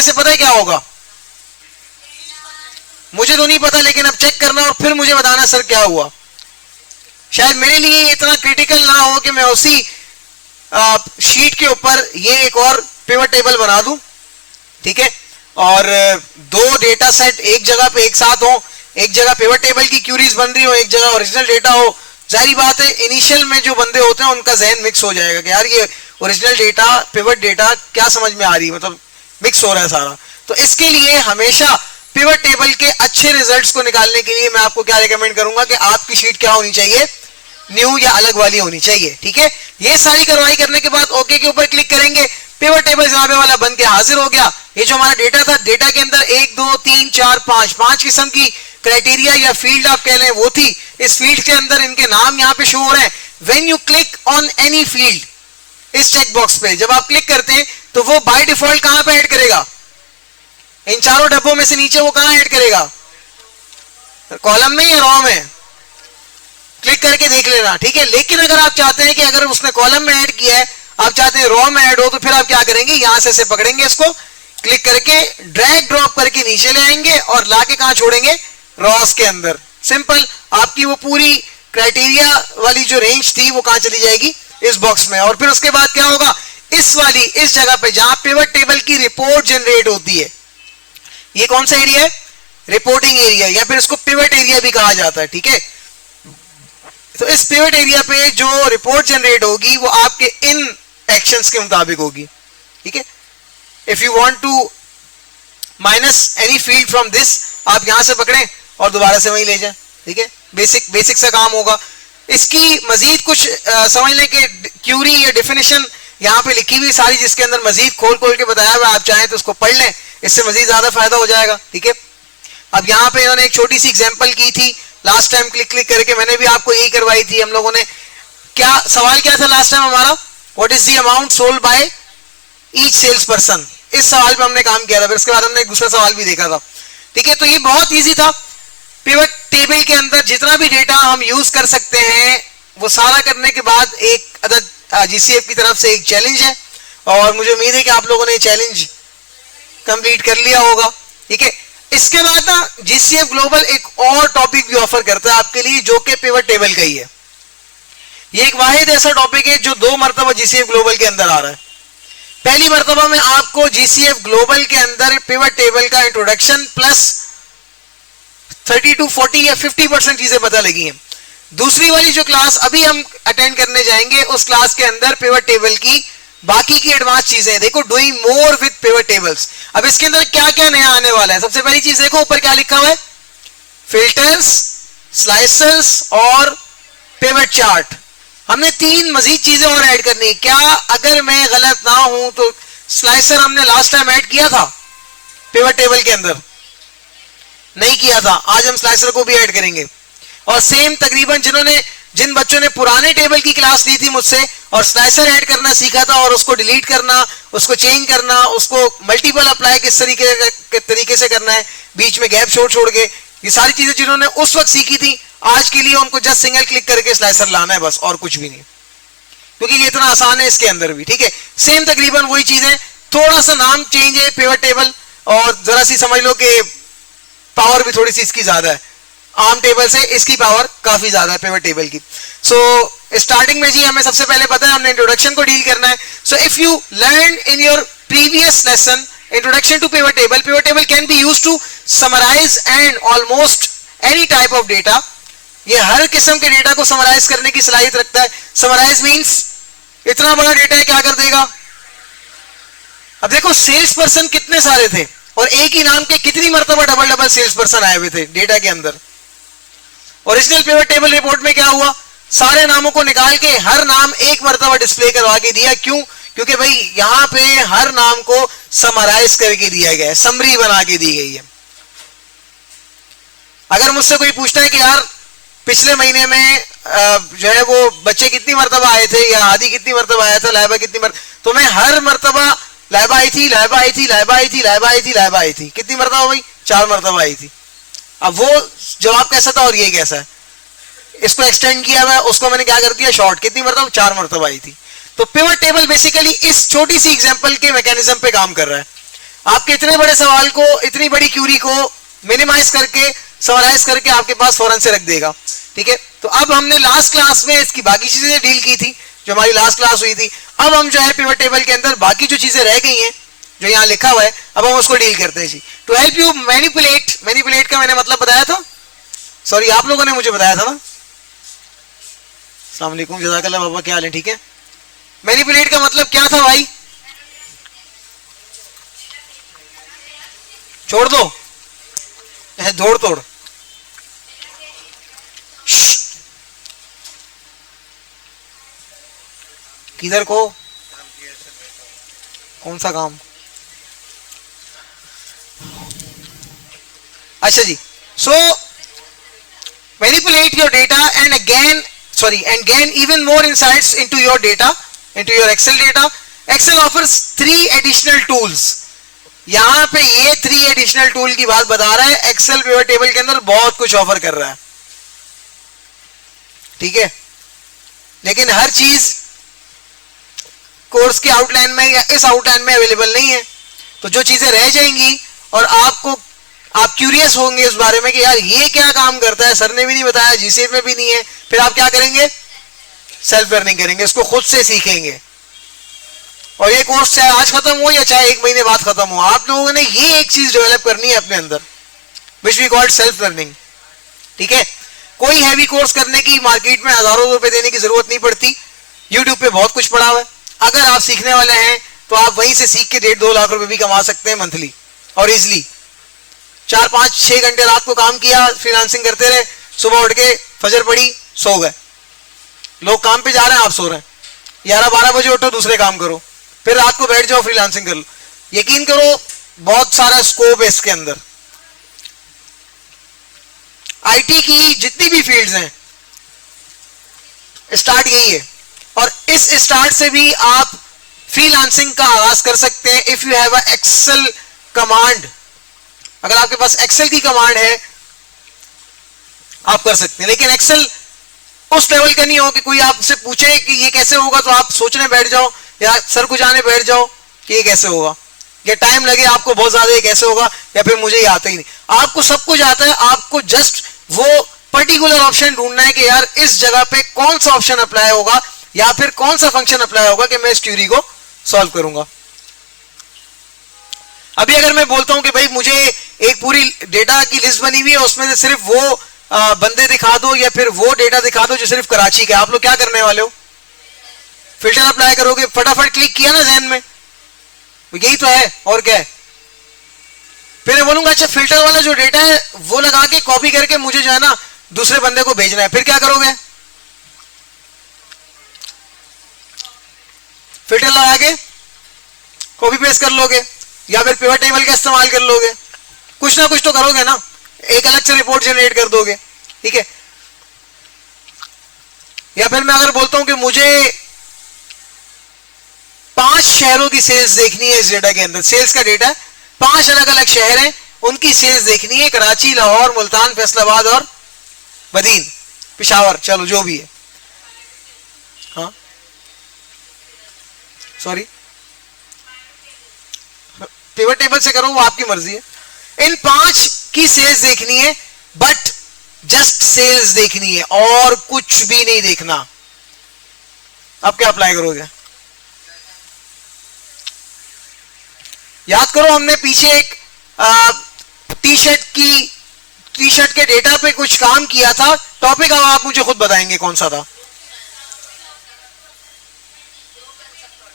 करने से पता है क्या होगा? मुझे तो नहीं पता, लेकिन अब चेक करना और फिर मुझे बताना सर क्या हुआ। शायद मेरे लिए इतना क्रिटिकल ना हो कि मैं उसी शीट के ऊपर ये एक और पिवट टेबल बना दूं, ठीक है, और दो डेटा सेट एक जगह पे एक साथ हो, एक जगह पिवट टेबल की क्यूरीज बन रही हो, एक जगह ओरिजिनल डेटा हो। जाहिर बात है इनिशियल में जो बंदे होते हैं उनका जहन मिक्स हो जाएगा कि यार ये ओरिजिनल डेटा पिवट डेटा क्या समझ में आ रही है, मतलब मिक्स हो रहा है सारा। तो इसके लिए हमेशा पिवट टेबल के अच्छे रिजल्ट्स को निकालने के लिए मैं आपको क्या रिकमेंड करूंगा कि आपकी शीट क्या होनी चाहिए, न्यू या अलग वाली होनी चाहिए, ठीक है। ये सारी कार्रवाई करने के बाद ओके के ऊपर क्लिक करेंगे, पिवट टेबल जनाबे वाला बन के हाजिर हो गया। ये जो हमारा डेटा था, डेटा के अंदर 1 2 3 4 5 किस्म की क्राइटेरिया या फील्ड आप कह लें वो थी। इस फील्ड के अंदर इनके नाम यहाँ पे शो हो रहे हैं। When you click on any field, इस चेक बॉक्स पे जब आप क्लिक करते हैं तो वो बाय डिफॉल्ट कहां पे ऐड करेगा? इन चारों डब्बों में से नीचे वो कहां ऐड करेगा? कॉलम में या रॉ में? क्लिक करके देख लेना, ठीक है। लेकिन अगर आप चाहते हैं कि अगर उसने कॉलम में ऐड किया है, आप चाहते हैं रॉ में ऐड हो, तो फिर आप क्या करेंगे, यहां से पकड़ेंगे, इसको क्लिक करके ड्रैग ड्रॉप करके नीचे ले आएंगे और लाके कहां छोड़ेंगे? रॉस के अंदर। सिंपल, आपकी वो पूरी क्राइटेरिया वाली जो रेंज थी वो कहां चली जाएगी? इस बॉक्स में। और फिर उसके बाद क्या होगा, इस जगह पे जहां पिवट टेबल की रिपोर्ट जनरेट होती है, ये कौन सा एरिया है? रिपोर्टिंग एरिया, या फिर इसको पिवट एरिया भी कहा जाता है, ठीक है। तो इस पिवट एरिया पे जो रिपोर्ट जनरेट होगी वो आपके इन एक्शंस के मुताबिक होगी, ठीक है। If you want to minus any field from this, आप यहां से पकड़ें और दोबारा से वहीं ले जाएं, ठीक है। बेसिक सा काम होगा। इसकी मजीद कुछ समझ लें कि क्यूरी या डेफिनेशन यहाँ पे लिखी हुई सारी, जिसके अंदर मजीद खोल के बताया हुआ, आप चाहें तो उसको पढ़ लें, इससे मजीद ज्यादा फायदा हो जाएगा, ठीक है। अब यहाँ पे इन्होंने एक छोटी सी एग्जांपल की थी लास्ट टाइम, क्लिक करके मैंने भी आपको यही करवाई थी। हम लोगों ने क्या सवाल क्या था लास्ट टाइम हमारा? What is the amount sold by each sales person. इस सवाल पे हमने काम किया था, फिर उसके बाद हमने एक दूसरा सवाल भी देखा था, ठीक है। तो ये बहुत ईजी था। पिवट टेबल के अंदर जितना भी डेटा हम यूज कर सकते हैं वो सारा करने के बाद एक अदद जीसीएफ की तरफ से एक चैलेंज है, और मुझे उम्मीद है कि आप लोगों ने चैलेंज कंप्लीट कर लिया होगा, ठीक है। इसके बाद ना जीसीएफ ग्लोबल एक और टॉपिक भी ऑफर करता है आपके लिए, जो कि पिवट टेबल का ही है। ये एक वाहिद ऐसा टॉपिक है जो 2 मरतबा जीसीएफ ग्लोबल के अंदर आ रहा है। पहली मरतबा में आपको जीसीएफ ग्लोबल के अंदर पिवट टेबल का इंट्रोडक्शन प्लस 30 to 40 या 50% चीजें पता लगी हैं। दूसरी वाली जो क्लास अभी हम अटेंड करने जाएंगे, उस क्लास के अंदर पिवट टेबल की बाकी की एडवांस चीजें, देखो doing more with pivot tables. अब इसके अंदर क्या क्या नया आने वाला है? सबसे पहली चीज देखो ऊपर क्या लिखा हुआ है, फिल्टर्स, स्लाइसर्स और पिवट चार्ट। हमने 3 मजीद चीजें और ऐड करनी। क्या अगर मैं गलत ना हूं तो स्लाइसर हमने लास्ट टाइम ऐड किया था पिवट टेबल के अंदर? नहीं किया था। आज हम स्लाइसर को भी ऐड करेंगे। और सेम तकरीबन जिन बच्चों ने पुराने टेबल की क्लास ली थी मुझसे और स्लाइसर ऐड करना सीखा था, और उसको डिलीट करना, उसको चेंज करना, उसको मल्टीपल अप्लाई किस तरीके से करना है, बीच में गैप छोड़ के, ये सारी चीजें जिन्होंने उस वक्त सीखी थी, आज के लिए उनको जस्ट सिंगल क्लिक करके स्लाइसर लाना है बस, और कुछ भी नहीं, क्योंकि ये इतना आसान है इसके अंदर भी, ठीक है। सेम तकरीबन वही चीजें, थोड़ा सा नाम चेंज है पिवट टेबल, और जरा सी समझ लो कि पावर भी थोड़ी सी इसकी ज्यादा है। आम टेबल से इसकी पावर काफी ज्यादा है पिवट टेबल की। सो स्टार्टिंग में जी हमें सबसे पहले पता है हमने इंट्रोडक्शन को डील करना है। So if you learn in your previous lesson introduction to pivot table can be used to summarise and almost any type of data. ये हर किस्म के डेटा को समराइज करने की सलाहियत रखता है। समराइज मींस इतना बड़ा डेटा है, क्या कर देगा? अब देखो सेल्स पर्सन कितने सारे थे, और एक ही नाम के कितनी मरतबा डबल सेल्स पर्सन आए हुए थे डेटा के अंदर। ओरिजिनल पिवट टेबल रिपोर्ट में क्या हुआ, सारे नामों को निकाल के हर नाम एक मरतबा डिस्प्ले करवा के दिया। क्यों? क्योंकि भाई यहां पे हर नाम को समराइज करके दिया गया है, समरी बना के दी गई है। अगर मुझसे कोई पूछता है कि यार पिछले महीने में जो है वो बच्चे कितनी मरतबा आए थे, या आदि कितनी मरतबा आया था, लाइबा कितनी मरतबा, तो मैं हर मरतबा लाइबा आई थी, लाइबा आई थी, लाइबा आई थी, लाइबा आई थी, लाइबा आई थी, कितनी मरतबा भाई? 4 मरतबा आई थी। अब वो जवाब कैसा था और ये कैसा है? इसको एक्सटेंड किया हुआ, उसको मैंने क्या कर दिया शॉर्ट, कितनी मरतबा? 4 मरतबा आई थी। तो पिवट टेबल बेसिकली इस छोटी सी एग्जांपल के मैकेनिज्म पे काम कर रहा है। आपके इतने बड़े सवाल को, इतनी बड़ी क्यूरी को मिनिमाइज करके, समराइज करके आपके पास फौरन से रख देगा। ठीक है, तो अब हमने लास्ट क्लास में इसकी बाकी चीजें डील की थी, जो हमारी लास्ट क्लास हुई थी। अब हम जो है पिवट टेबल के अंदर बाकी जो चीजें रह गई हैं, जो यहाँ लिखा हुआ है, अब हम उसको डील करते हैं जी। To help you manipulate, manipulate का मैंने मतलब बताया था, सॉरी आप लोगों ने मुझे बताया था ना। अस्सलाम वालेकुम, जज़ाकल्लाह बाबा, क्या हाल है? ठीक है। मैनिपुलेट का मतलब क्या था भाई? छोड़ दो, दौड़ तोड़। किधर को? कौन सा काम? अच्छा जी, so manipulate your data and again and gain even more insights into your data, into your Excel data. Excel offers 3 additional tools. यहां पे ये 3 additional tool की बात बता रहा है। Excel pivot table के अंदर बहुत कुछ ऑफर कर रहा है, ठीक है, लेकिन हर चीज कोर्स के आउटलाइन में या इस आउटलाइन में अवेलेबल नहीं है। तो जो चीजें रह जाएंगी और आप क्यूरियस होंगे इस बारे में कि यार ये क्या काम करता है, सर ने भी नहीं बताया, जीसीएफ में भी नहीं है, फिर आप क्या करेंगे? सेल्फ लर्निंग करेंगे, इसको खुद से सीखेंगे। और ये कोर्स चाहे आज खत्म हो या चाहे 1 महीने बाद खत्म हो, आप लोगों ने ये एक चीज डेवलप करनी है अपने अंदर, which we called self learning. ठीक है, कोई हैवी कोर्स करने की मार्केट में हजारों रुपए देने की जरूरत नहीं पड़ती। यूट्यूब पे बहुत कुछ पड़ा हुआ है। अगर आप सीखने वाले हैं तो आप वहीं से सीख के 1.5-2 लाख रुपए भी कमा सकते हैं मंथली, और इजिली 4-5-6 घंटे रात को काम किया, फ्रीलांसिंग करते रहे, सुबह उठ के फजर पड़ी, सो गए। लोग काम पे जा रहे हैं, आप सो रहे हैं। 11-12 बजे उठो, दूसरे काम करो, फिर रात को बैठ जाओ, फ्रीलांसिंग कर लो। यकीन करो बहुत सारा स्कोप है इसके अंदर। आईटी की जितनी भी फील्ड्स हैं, स्टार्ट यही है, और इस स्टार्ट से भी आप फ्रीलांसिंग का आगाज कर सकते हैं। If you have a Excel command, अगर आपके पास एक्सेल की कमांड है आप कर सकते हैं। लेकिन एक्सेल उस लेवल का नहीं हो कि कोई आपसे पूछे कि ये कैसे होगा तो आप सोचने बैठ जाओ या सर को जाने बैठ जाओ कि ये कैसे होगा, या टाइम लगे आपको बहुत ज्यादा ये कैसे होगा, या फिर मुझे ये आता ही नहीं। आपको सब कुछ आता है, आपको जस्ट वो पर्टिकुलर ऑप्शन ढूंढना है कि यार इस जगह पे कौन सा ऑप्शन अप्लाई होगा या फिर कौन सा फंक्शन अप्लाई होगा कि मैं इस क्यूरी को सॉल्व करूंगा। अभी अगर मैं बोलता हूं कि भाई मुझे एक पूरी डेटा की लिस्ट बनी हुई है, उसमें से सिर्फ वो बंदे दिखा दो या फिर वो डेटा दिखा दो जो सिर्फ कराची का, आप लोग क्या करने वाले हो? फिल्टर अप्लाई करोगे, फटाफट क्लिक किया ना जहन में, यही तो है और क्या है। फिर मैं बोलूंगा अच्छा फिल्टर वाला जो डेटा है वो लगा के कॉपी करके मुझे जो है ना दूसरे बंदे को भेजना है, फिर क्या करोगे? फिल्टर लगा के कॉपी पेस्ट कर लोगे या फिर पिवट टेबल का इस्तेमाल कर लोगे, कुछ ना कुछ तो करोगे ना, एक अलग से रिपोर्ट जनरेट कर दोगे। ठीक है, या फिर मैं अगर बोलता हूं कि मुझे 5 शहरों की सेल्स देखनी है इस डेटा के अंदर, सेल्स का डेटा है, 5 अलग अलग शहर हैं, उनकी सेल्स देखनी है, कराची, लाहौर, मुल्तान, फैसलाबाद और बदीन, पिशावर, चलो जो भी है। हाँ सॉरी, पिवट टेबल से करो वो आपकी मर्जी है। इन 5 की सेल्स देखनी है, बट जस्ट सेल्स देखनी है और कुछ भी नहीं देखना। आप क्या अप्लाई करोगे? याद करो हमने पीछे एक टी शर्ट के डेटा पे कुछ काम किया था। टॉपिक अब आप मुझे खुद बताएंगे कौन सा था?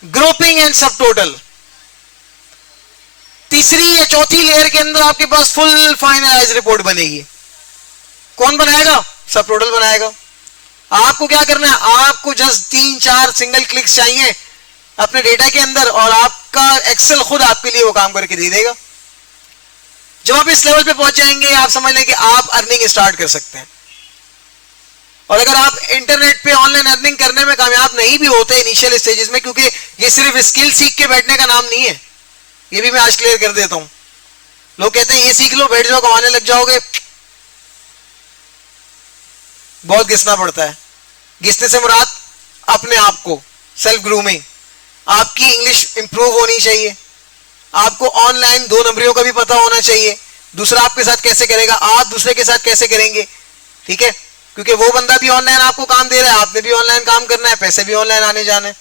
ग्रुपिंग एंड सब टोटल। तीसरी या चौथी लेयर के अंदर आपके पास फुल फाइनलाइज रिपोर्ट बनेगी। कौन बनाएगा? सब टोटल बनाएगा। आपको क्या करना है? आपको जस्ट 3-4 सिंगल क्लिक्स चाहिए अपने डेटा के अंदर और आपका एक्सेल खुद आपके लिए वो काम करके दे देगा। जब आप इस लेवल पे पहुंच जाएंगे आप समझ लें कि आप अर्निंग स्टार्ट कर सकते हैं। और अगर आप इंटरनेट पे ऑनलाइन अर्निंग करने में कामयाब नहीं भी होते इनिशियल स्टेजेस में, क्योंकि ये सिर्फ स्किल सीख के बैठने का नाम नहीं है, ये भी मैं आज क्लियर कर देता हूं। लोग कहते हैं ये सीख लो बैठ जाओ कमाने लग जाओगे, बहुत घिसना पड़ता है। घिसने से मुराद अपने आप को सेल्फ ग्रूमिंग, आपकी इंग्लिश इंप्रूव होनी चाहिए, आपको ऑनलाइन 2 नंबरियों का भी पता होना चाहिए, दूसरा आपके साथ कैसे करेगा, आप दूसरे के साथ कैसे करेंगे, ठीक है, क्योंकि वो बंदा भी ऑनलाइन आपको काम दे रहा है, आपने भी ऑनलाइन काम करना है, पैसे भी ऑनलाइन आने जाने,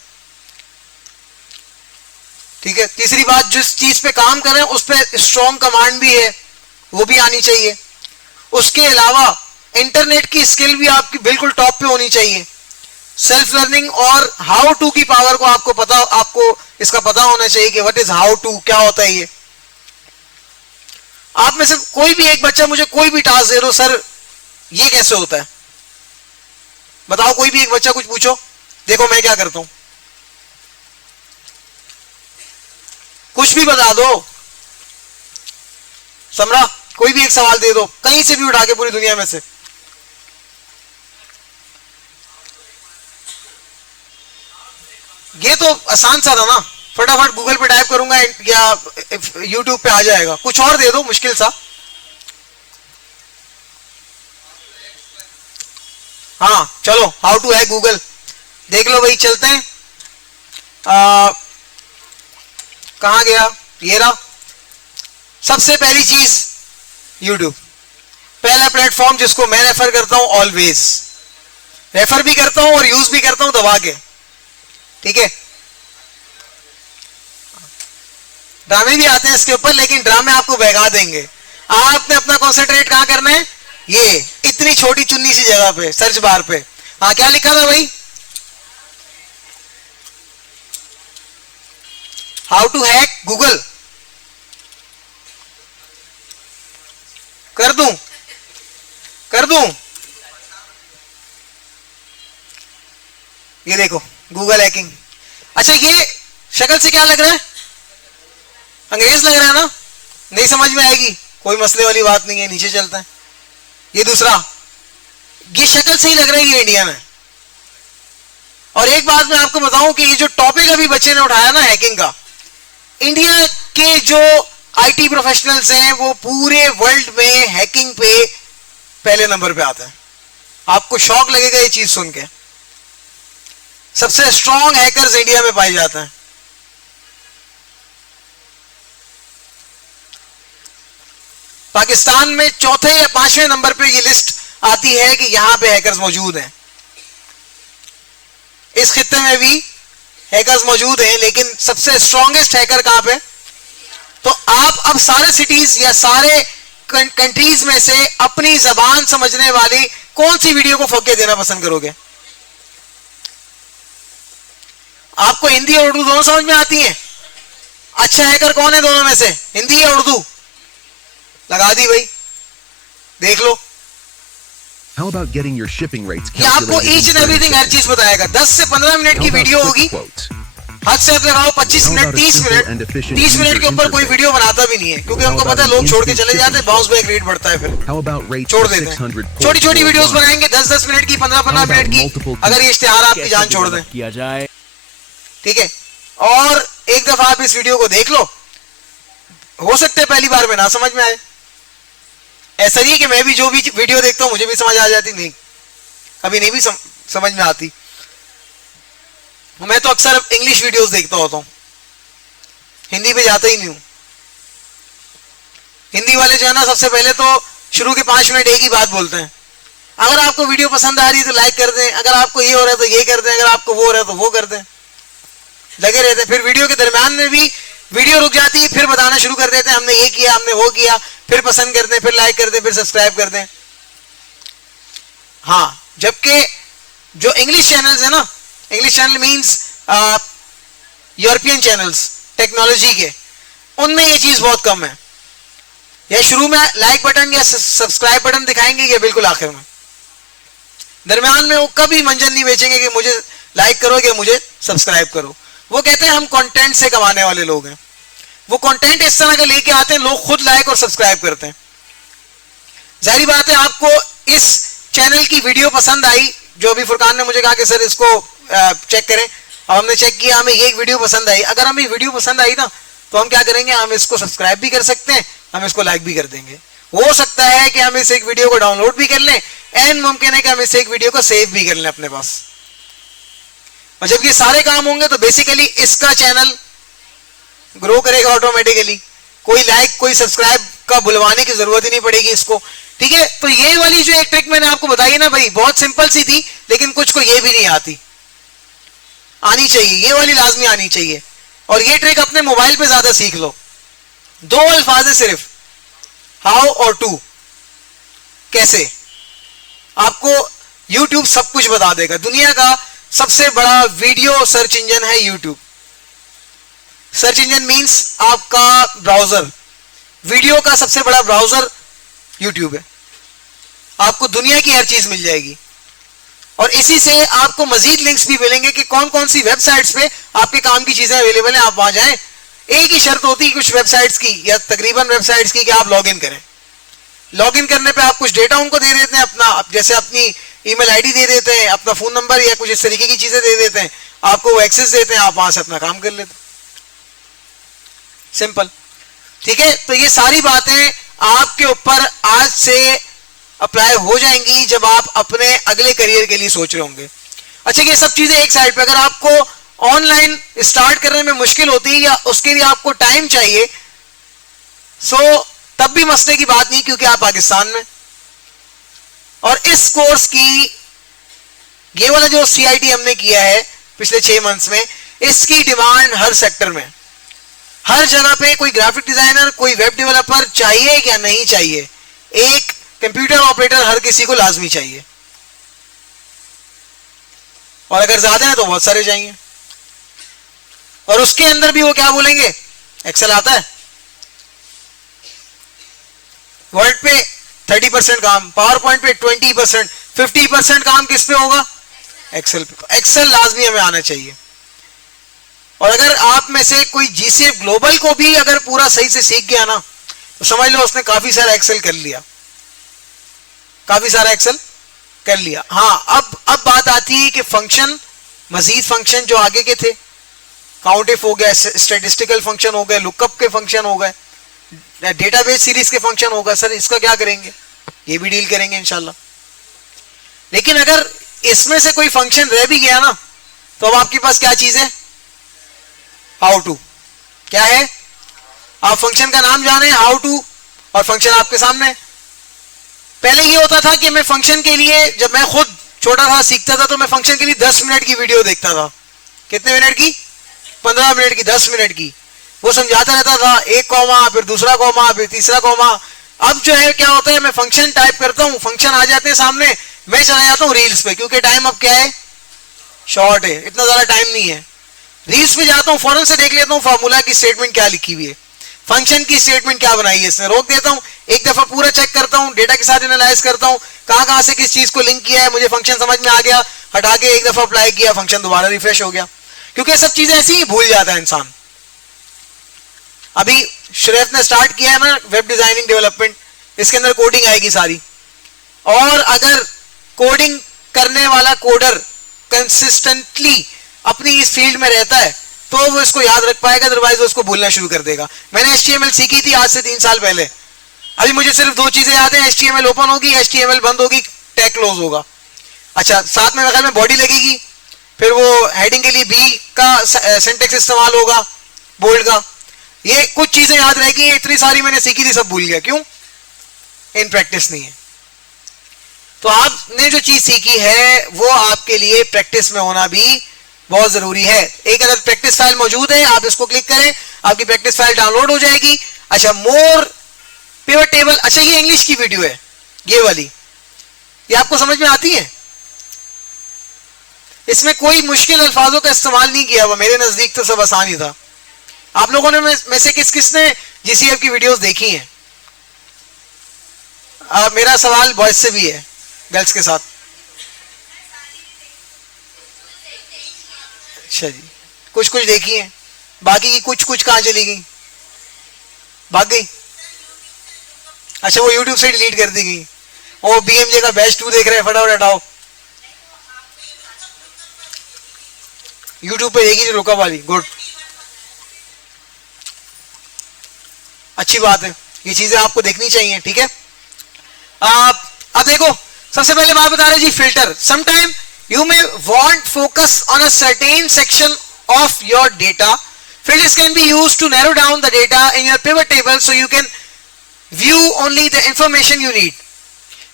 ठीक है। तीसरी बात, जिस चीज पे काम कर रहे हैं उस पे स्ट्रॉन्ग कमांड भी है, वो भी आनी चाहिए। उसके अलावा इंटरनेट की स्किल भी आपकी बिल्कुल टॉप पे होनी चाहिए। सेल्फ लर्निंग और हाउ टू की पावर को आपको इसका पता होना चाहिए कि व्हाट इज हाउ टू, क्या होता है ये। आप में से कोई भी एक बच्चा मुझे कोई भी टास्क दे दो, सर ये कैसे होता है, बताओ, कोई भी एक बच्चा कुछ पूछो, देखो मैं क्या करता हूं, कुछ भी बता दो। समरा, कोई भी एक सवाल दे दो, कहीं से भी उठा के, पूरी दुनिया में से। ये तो आसान सा था ना, फटाफट गूगल पे टाइप करूंगा या यूट्यूब पे आ जाएगा। कुछ और दे दो मुश्किल सा। हाँ चलो, हाउ टू हैक गूगल देख लो भाई, चलते हैं। कहां गया, ये रहा। सबसे पहली चीज यूट्यूब, पहला प्लेटफॉर्म जिसको मैं रेफर करता हूं, ऑलवेज रेफर भी करता हूं और यूज भी करता हूं दबा के, ठीक है। ड्रामे भी आते हैं इसके ऊपर, लेकिन ड्रामे आपको बहका देंगे। आपने अपना कॉन्सेंट्रेट कहां करना है, ये इतनी छोटी चुन्नी सी जगह पे, सर्च बार पे। हाँ क्या लिखा था भाई, हाउ टू हैक गूगल, कर दूं, ये देखो गूगल हैकिंग। अच्छा, ये शक्ल से क्या लग रहा है, अंग्रेज लग रहा है ना, नहीं समझ में आएगी, कोई मसले वाली बात नहीं है, नीचे चलता है। ये दूसरा, ये शक्ल से ही लग रहा है ये इंडियन है। और एक बात मैं आपको बताऊं कि ये जो टॉपिक अभी बच्चे ने उठाया ना हैकिंग का, इंडिया के जो आईटी प्रोफेशनल्स हैं वो पूरे वर्ल्ड में हैकिंग पे पहले नंबर पे आते हैं। आपको शॉक लगेगा ये चीज सुन के। सबसे स्ट्रॉन्ग हैकर्स इंडिया में पाए जाते हैं। पाकिस्तान में चौथे या 5वें नंबर पे ये लिस्ट आती है कि यहां पे हैकर्स मौजूद हैं। इस खित्ते में भी हैकर्स मौजूद हैं, लेकिन सबसे स्ट्रॉन्गेस्ट हैकर कहां पे? तो आप अब सारे सिटीज या सारे कंट्रीज में से अपनी जबान समझने वाली कौन सी वीडियो को फोके देना पसंद करोगे? आपको हिंदी और उर्दू दोनों समझ में आती हैं? अच्छा हैकर कौन है दोनों में से, हिंदी या उर्दू? लगा दी भाई, देख लो। How about getting your shipping rates ये आपको ईच एंड एवरीथिंग हर चीज बताएगा। 10 से 15 मिनट की वीडियो होगी, हद से हद लगाओ 25 मिनट, 30 मिनट। 30 मिनट के ऊपर कोई वीडियो बनाता भी नहीं है, क्योंकि उनको पता है लोग छोड़ के चले जाते हैं, बाउंस बैक रेट बढ़ता है, फिर छोड़ देते हैं। छोटी छोटी वीडियोस बनाएंगे 10-10 मिनट की, 15-15 मिनट की, अगर ये इश्तिहार आपकी जान छोड़ दें किया जाए, ठीक है। और एक दफा आप इस वीडियो को देख लो, हो सकता है पहली बार में ना समझ में आए। ऐसा नहीं कि मैं भी जो भी वीडियो देखता हूं मुझे भी समझ आ जाती, नहीं, कभी नहीं भी समझ में आती। मैं तो अक्सर इंग्लिश वीडियोस देखता होता हूं, हिंदी पे जाता ही नहीं हूं। हिंदी वाले जो है ना, सबसे पहले तो शुरू के 5 मिनट एक ही बात बोलते हैं, अगर आपको वीडियो पसंद आ रही है तो लाइक कर दें, अगर आपको ये हो रहा है तो ये कर दें, अगर आपको वो हो रहा है तो वो कर दें, लगे रहते हैं। फिर वीडियो के दरम्यान में भी वीडियो रुक जाती है, फिर बताना शुरू कर देते हैं, हमने ये किया, हमने वो किया, फिर पसंद कर दें, फिर लाइक कर दें, फिर सब्सक्राइब कर दें। हाँ, जबकि जो इंग्लिश चैनल्स है ना, English channel means European channels technology के, उनमें ये चीज बहुत कम है। या शुरू में लाइक बटन या सब्सक्राइब बटन दिखाएंगे, या बिल्कुल आखिर में। दरम्यान में वो कभी मंजन नहीं बेचेंगे कि मुझे लाइक करो या मुझे सब्सक्राइब करो। वो कहते हैं हम कंटेंट से कमाने वाले लोग हैं। वो कंटेंट इस तरह का लेके आते हैं, लोग खुद लाइक और सब्सक्राइब करते हैं। जाहिर बात है, आपको इस चैनल की वीडियो पसंद आई, जो अभी फुरकान ने मुझे कहा कि सर इसको चेक करें, अब हमने चेक किया, हमें ये वीडियो पसंद आई। अगर हमें वीडियो पसंद आई ना, तो हम क्या करेंगे, हम इसको सब्सक्राइब भी कर सकते हैं, हम इसको लाइक भी कर देंगे। हो सकता है कि हम इस एक वीडियो को डाउनलोड भी कर लें, एंड मुमकिन है कि हम इस एक वीडियो को सेव भी कर लें अपने पास। और जब ये सारे काम होंगे तो बेसिकली इसका चैनल ग्रो करेगा ऑटोमेटिकली, कोई लाइक कोई सब्सक्राइब का बुलवाने की जरूरत ही नहीं पड़ेगी इसको, ठीक है। तो ये वाली जो एक ट्रिक मैंने आपको बताई ना भाई, बहुत सिंपल सी थी, लेकिन कुछ को ये भी नहीं आती, आनी चाहिए, ये वाली लाजमी आनी चाहिए। और ये ट्रिक अपने मोबाइल पे ज्यादा सीख लो। 2 अल्फाज है सिर्फ, हाउ और टू। कैसे? आपको YouTube सब कुछ बता देगा। दुनिया का सबसे बड़ा वीडियो सर्च इंजन है YouTube। सर्च इंजन मींस आपका ब्राउजर, वीडियो का सबसे बड़ा ब्राउजर YouTube है। आपको दुनिया की हर चीज मिल जाएगी, और इसी से आपको मजीद लिंक्स भी मिलेंगे कि कौन कौन सी वेबसाइट्स पे आपके काम की चीजें अवेलेबल हैं, आप वहां जाएं। एक ही शर्त होती है कुछ वेबसाइट्स की, या तकरीबन वेबसाइट्स की, कि आप लॉगिन करें। लॉगिन करने पे आप कुछ डेटा उनको दे देते हैं अपना, जैसे अपनी ईमेल आईडी दे देते हैं, अपना फोन नंबर या कुछ इस तरीके की चीजें दे देते हैं, आपको वो एक्सेस देते हैं, आप वहां से अपना काम कर लेते हैं। सिंपल, ठीक है। तो ये सारी बातें आपके ऊपर आज से अप्लाई हो जाएंगी जब आप अपने अगले करियर के लिए सोच रहे होंगे। अच्छा, ये सब चीजें एक साइड पे, अगर आपको ऑनलाइन स्टार्ट करने में मुश्किल होती है या उसके लिए आपको टाइम चाहिए, सो तब भी मसले की बात नहीं, क्योंकि आप पाकिस्तान में, और इस कोर्स की ये वाला जो CIT हमने किया है पिछले 6 मंथ्स में, इसकी डिमांड हर सेक्टर में, हर जगह पे कोई ग्राफिक डिजाइनर, कोई वेब डेवलपर चाहिए या नहीं चाहिए, एक कंप्यूटर ऑपरेटर हर किसी को लाजमी चाहिए, और अगर ज्यादा है तो बहुत सारे चाहिए। और उसके अंदर भी वो क्या बोलेंगे, एक्सेल आता है, वर्ड पे 30% काम, पावर पॉइंट पे 20%, 50% काम किस पे होगा, एक्सेल पे। तो एक्सेल लाजमी हमें आना चाहिए। और अगर आप में से कोई GCF ग्लोबल को भी अगर पूरा सही से सीख गया ना, तो समझ लो उसने काफी सारा एक्सेल कर लिया, काफी सारा एक्सेल कर लिया। हाँ, अब बात आती है कि फंक्शन, मजीद फंक्शन जो आगे के थे, काउंट इफ हो गया, स्टैटिस्टिकल फंक्शन हो गए, लुकअप के फंक्शन हो गए, डेटाबेस सीरीज के फंक्शन होगा, सर इसका क्या करेंगे, ये भी डील करेंगे इंशाल्लाह। लेकिन अगर इसमें से कोई फंक्शन रह भी गया ना, तो अब आपके पास क्या चीज है, हाउ टू। क्या है, आप फंक्शन का नाम जाने, हाउ टू, और फंक्शन आपके सामने। पहले ये होता था कि मैं फंक्शन के लिए, जब मैं खुद छोटा था सीखता था, तो मैं फंक्शन के लिए 10 मिनट की वीडियो देखता था। कितने मिनट की, 15 मिनट की, 10 मिनट की, वो समझाता रहता था, एक कॉमा, फिर दूसरा कॉमा, फिर तीसरा कॉमा। अब जो है क्या होता है, मैं फंक्शन टाइप करता हूं, फंक्शन आ जाते हैं सामने, मैं चला जाता हूं रील्स पे, क्योंकि टाइम अब क्या है, शॉर्ट है, इतना ज्यादा टाइम नहीं है। रील्स पे जाता हूं, फौरन से देख लेता हूं फार्मूला की स्टेटमेंट क्या लिखी हुई है, फंक्शन की स्टेटमेंट क्या बनाई है इसने, रोक देता हूं, एक दफा पूरा चेक करता हूं, डेटा के साथ एनालाइज करता हूं, कहां से किस चीज को लिंक किया है, मुझे फंक्शन समझ में आ गया, हटा के एक दफा अप्लाई किया, फंक्शन दोबारा रिफ्रेश हो गया। क्योंकि सब चीजें ऐसी ही भूल जाता है इंसान। अभी श्रेयस ने स्टार्ट किया है ना वेब डिजाइनिंग डेवलपमेंट, इसके अंदर कोडिंग आएगी सारी, और अगर कोडिंग करने वाला कोडर कंसिस्टेंटली अपनी इस फील्ड में रहता है तो वो इसको याद रख पाएगा, अदरवाइज वो उसको भूलना शुरू कर देगा। मैंने HTML सीखी थी आज से 3 साल पहले, अभी मुझे सिर्फ 2 चीजें याद है, HTML ओपन होगी, HTML बंद होगी, टैग क्लोज होगा। अच्छा, साथ में में बॉडी लगेगी, फिर वो हेडिंग के लिए B का सिंटेक्स इस्तेमाल होगा, बोल्ड का, ये कुछ चीजें याद रहेगी। इतनी सारी मैंने सीखी थी, सब भूल गया, क्यों, इन प्रैक्टिस नहीं है। तो आपने जो चीज सीखी है वो आपके लिए प्रैक्टिस में होना भी बहुत जरूरी है। एक अदर प्रैक्टिस फाइल मौजूद है, आप इसको क्लिक करें, आपकी प्रैक्टिस फाइल डाउनलोड हो जाएगी। अच्छा, मोर पिवट टेबल, अच्छा ये इंग्लिश की वीडियो है, ये वाली, ये आपको समझ में आती है, इसमें कोई मुश्किल अल्फाजों का इस्तेमाल नहीं किया हुआ, मेरे नजदीक तो सब आसान ही था। आप लोगों ने में से किस किसने GCF की वीडियोस देखी हैं? मेरा सवाल बॉयज से भी है, गर्ल्स के साथ। अच्छा जी, कुछ कुछ देखी हैं, बाकी की कुछ कुछ कहां चली गई, भाग गई? अच्छा, वो YouTube से डिलीट कर दी गई। ओ BMJ का बैच 2 देख रहे हैं, फटाफट हटाओ, YouTube पे देखी थी रुका वाली, गुड, अच्छी बात है, ये चीजें आपको देखनी चाहिए, ठीक है। अब देखो, सबसे पहले बात बता रहे जी, filter. Sometime you may want focus on a certain section of your data Filters can be used to narrow down the data in your pivot table so you can view only the information you need.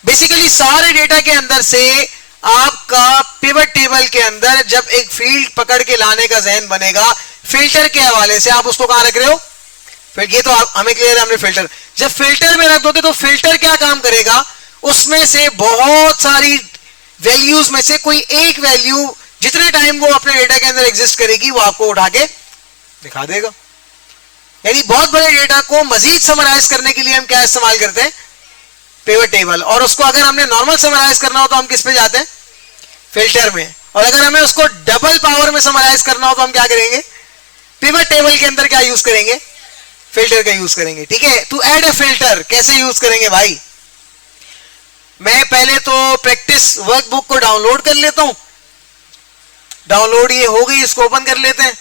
Basically सारे data के अंदर से आपका pivot table के अंदर जब एक field पकड़ के लाने का जहन बनेगा, फिल्टर के हवाले से आप उसको कहां रख रहे हो? फिर ये तो हमें क्लियर है, हमने फिल्टर जब फिल्टर में रख दोगे तो फिल्टर क्या काम करेगा? उसमें से बहुत सारी वैल्यूज में से कोई एक वैल्यू जितने टाइम वो अपने डेटा के अंदर एग्जिस्ट करेगी वो आपको उठा के दिखा देगा। यानी बहुत बड़े डेटा को मजीद समराइज करने के लिए हम क्या इस्तेमाल करते हैं? Pivot table. और उसको अगर हमने नॉर्मल समराइज करना हो तो हम किस पे जाते हैं? फिल्टर में। और अगर हमें उसको डबल पावर में समराइज करना हो तो हम क्या करेंगे? पिवट टेबल के अंदर क्या यूज करेंगे? फिल्टर का यूज करेंगे। ठीक है, टू ऐड अ फिल्टर कैसे यूज करेंगे भाई? मैं पहले तो प्रैक्टिस वर्कबुक को डाउनलोड कर लेता हूं। डाउनलोड ये हो गई, इसको ओपन कर लेते हैं।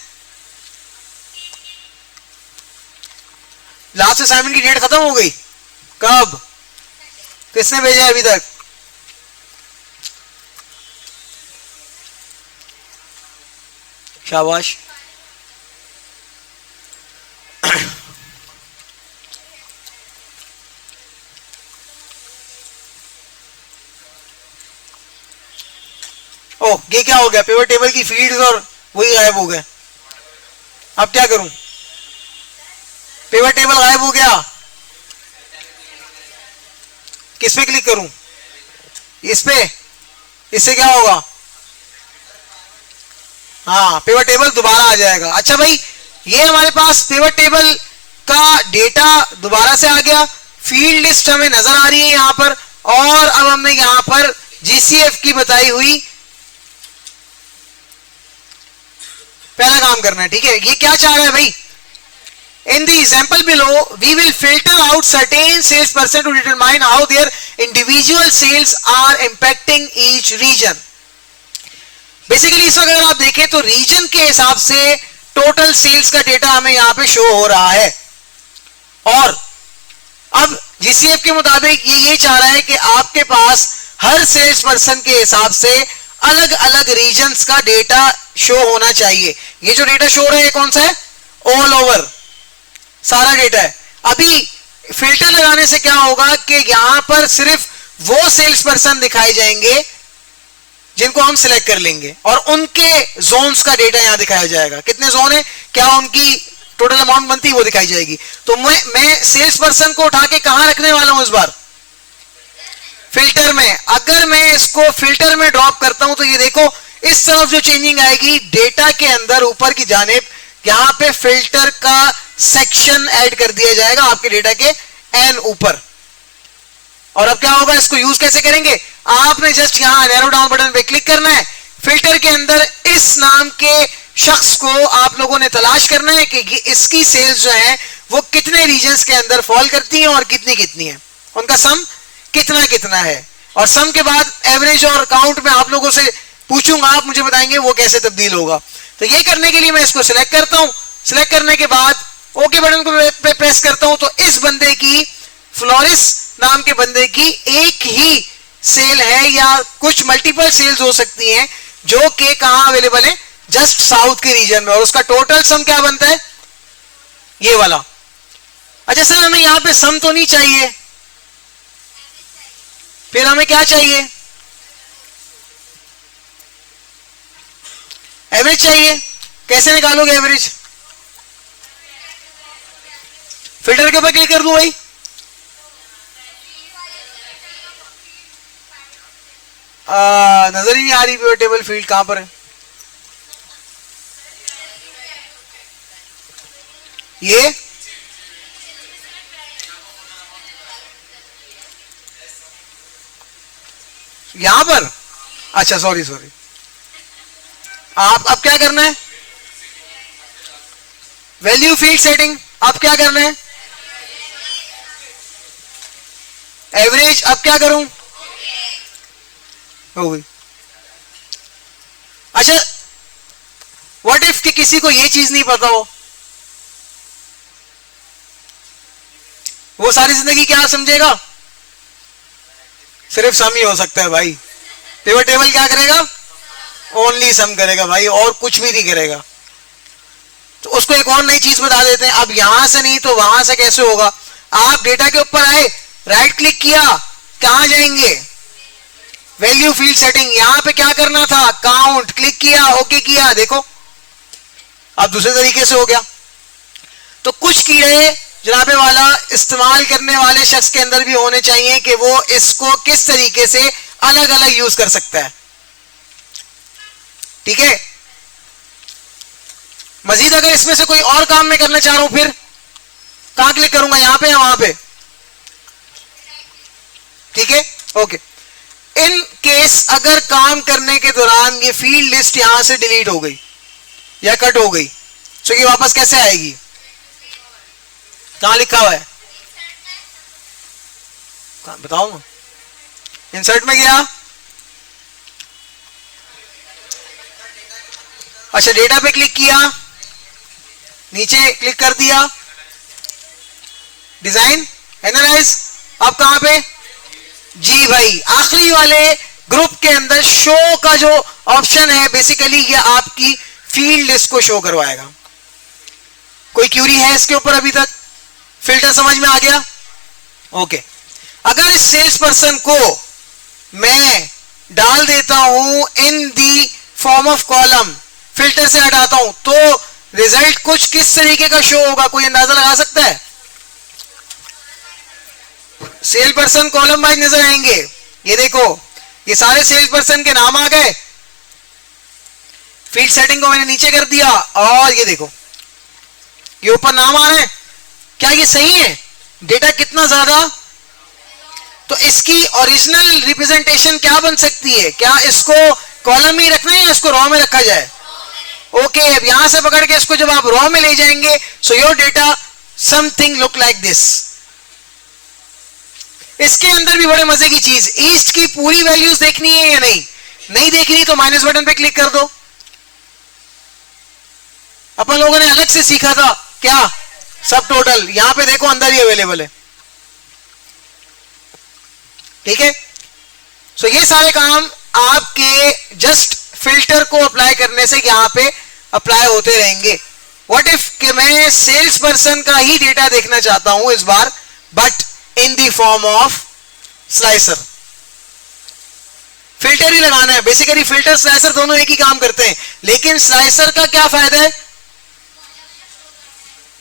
लास्ट असाइनमेंट की डेट खत्म हो गई। कब? किसने भेजा अभी तक? शाबाश। ओह, ये क्या हो गया? पिवट टेबल की फील्ड्स और वही गायब हो गए। अब क्या करूं? पिवट टेबल गायब हो गया। किस पे क्लिक करूं? इस पे। इससे क्या होगा? हाँ, पिवट टेबल दोबारा आ जाएगा। अच्छा भाई, ये हमारे पास पिवट टेबल का डेटा दोबारा से आ गया। फील्ड लिस्ट हमें नजर आ रही है यहां पर। और अब हमने यहां पर जीसीएफ की बताई हुई पहला काम करना है। ठीक है, ये क्या चाह रहा है भाई? In the example below, we will filter out certain salesperson to determine how their individual sales are impacting each region. Basically, इस वक्त अगर आप देखें तो रीजन के हिसाब से टोटल सेल्स का डेटा हमें यहां पे शो हो रहा है। और अब जीसीएफ के मुताबिक ये चाह रहा है कि आपके पास हर सेल्स पर्सन के हिसाब से अलग अलग रीजन्स का डेटा शो होना चाहिए। ये जो डेटा शो हो रहा है कौन सा है? ऑल ओवर सारा डेटा है। अभी फिल्टर लगाने से क्या होगा कि यहां पर सिर्फ वो सेल्स पर्सन दिखाए जाएंगे जिनको हम सिलेक्ट कर लेंगे और उनके जोन्स का डेटा यहां दिखाया जाएगा। कितने जोन है, क्या उनकी टोटल अमाउंट बनती है, वो दिखाई जाएगी। तो मैं सेल्स पर्सन को उठा के कहां रखने वाला हूं इस बार? फिल्टर में। अगर मैं इसको फिल्टर में ड्रॉप करता हूं तो ये देखो इस तरफ जो चेंजिंग आएगी डेटा के अंदर ऊपर की जानिब, यहां पे फिल्टर का सेक्शन ऐड कर दिया जाएगा आपके डेटा के एन ऊपर। और अब क्या होगा, इसको यूज कैसे करेंगे? आपने जस्ट यहां नैरो डाउन बटन पे क्लिक करना है। फिल्टर के अंदर इस नाम के शख्स को आप लोगों ने तलाश करना है कि इसकी सेल्स जो है वो कितने रीजन्स के अंदर फॉल करती हैं और कितनी कितनी है, उनका सम कितना कितना है। और सम के बाद एवरेज और काउंट में आप लोगों से पूछूंगा, आप मुझे बताएंगे वो कैसे तब्दील होगा। तो ये करने के लिए मैं इसको सिलेक्ट करता हूं। सिलेक्ट करने के बाद ओके बटन को प्रेस करता हूं तो इस बंदे की, फ्लोरिस नाम के बंदे की एक ही सेल है या कुछ मल्टीपल सेल्स हो सकती हैं जो कि कहां अवेलेबल है? जस्ट साउथ के रीजन में। और उसका टोटल सम क्या बनता है? ये वाला। अच्छा सर, हमें यहां पे सम तो नहीं चाहिए, फिर हमें क्या चाहिए? एवरेज चाहिए। कैसे निकालोगे एवरेज? फिल्टर के ऊपर क्लिक कर दूं भाई। नजर ही नहीं आ रही पिवट टेबल फील्ड कहां पर है। ये यहां पर? अच्छा सॉरी आप अब क्या करना है? Value field setting. अब क्या करना है? एवरेज। अब क्या करूं? हो गई। अच्छा, व्हाट इफ कि किसी को ये चीज नहीं पता हो, वो सारी जिंदगी क्या समझेगा? सिर्फ सम ही हो सकता है भाई। पिवट टेबल क्या करेगा? ओनली सम करेगा भाई, और कुछ भी नहीं करेगा। तो उसको एक और नई चीज बता देते हैं। अब यहां से नहीं तो वहां से कैसे होगा? आप डेटा के ऊपर आए, राइट क्लिक किया, कहां जाएंगे? Value field setting. यहां पे क्या करना था? काउंट, क्लिक किया, ओके किया, देखो अब दूसरे तरीके से हो गया। तो कुछ कीड़े जनाबे वाला इस्तेमाल करने वाले शख्स के अंदर भी होने चाहिए कि वो इसको किस तरीके से अलग अलग यूज कर सकता है। ठीक है, मजीद अगर इसमें से कोई और काम मैं करना चाह रहा हूं, फिर कहां क्लिक करूंगा? यहां पे या वहां पे? ठीक है, ओके। इन केस अगर काम करने के दौरान ये फील्ड लिस्ट यहां से डिलीट हो गई या कट हो गई, तो ये वापस कैसे आएगी? कहां लिखा हुआ है? बताओ ना। इंसर्ट में गया, अच्छा डेटा पे क्लिक किया, नीचे क्लिक कर दिया, डिजाइन, एनालाइज, अब कहां पे? जी भाई, आखिरी वाले ग्रुप के अंदर शो का जो ऑप्शन है, बेसिकली ये आपकी फील्ड लिस्ट को शो करवाएगा। कोई क्यूरी है इसके ऊपर अभी तक? फिल्टर समझ में आ गया? ओके। अगर इस सेल्स पर्सन को मैं डाल देता हूं in the form of column, filter से हटाता हूं, तो रिजल्ट कुछ किस तरीके का शो होगा? कोई अंदाजा लगा सकता है? सेल पर्सन कॉलम वाइज नजर आएंगे। ये देखो, ये सारे सेल्स पर्सन के नाम आ गए, फील्ड सेटिंग को मैंने नीचे कर दिया, और ये देखो ये ऊपर नाम आ रहे हैं। क्या ये सही है? डेटा कितना ज्यादा? तो इसकी ओरिजिनल रिप्रेजेंटेशन क्या बन सकती है? क्या इसको कॉलम में रखना है या इसको रॉ में रखा जाए? ओके, अब यहां से पकड़ के इसको जब आप रॉ में ले जाएंगे, so your data something look like this. इसके अंदर भी बड़े मजे की चीज, ईस्ट की पूरी वैल्यूज देखनी है या नहीं? नहीं देखनी तो माइनस बटन पे क्लिक कर दो। अपन लोगों ने अलग से सीखा था क्या? सब टोटल, यहां पे देखो अंदर ही अवेलेबल है। ठीक है, सो ये सारे काम आपके जस्ट फिल्टर को अप्लाई करने से यहां पे अप्लाई होते रहेंगे। व्हाट इफ कि मैं सेल्स पर्सन का ही डेटा देखना चाहता हूं इस बार, but in the form of slicer. Filter ही लगाना है, बेसिकली फिल्टर स्लाइसर दोनों एक ही काम करते हैं, लेकिन स्लाइसर का क्या फायदा है?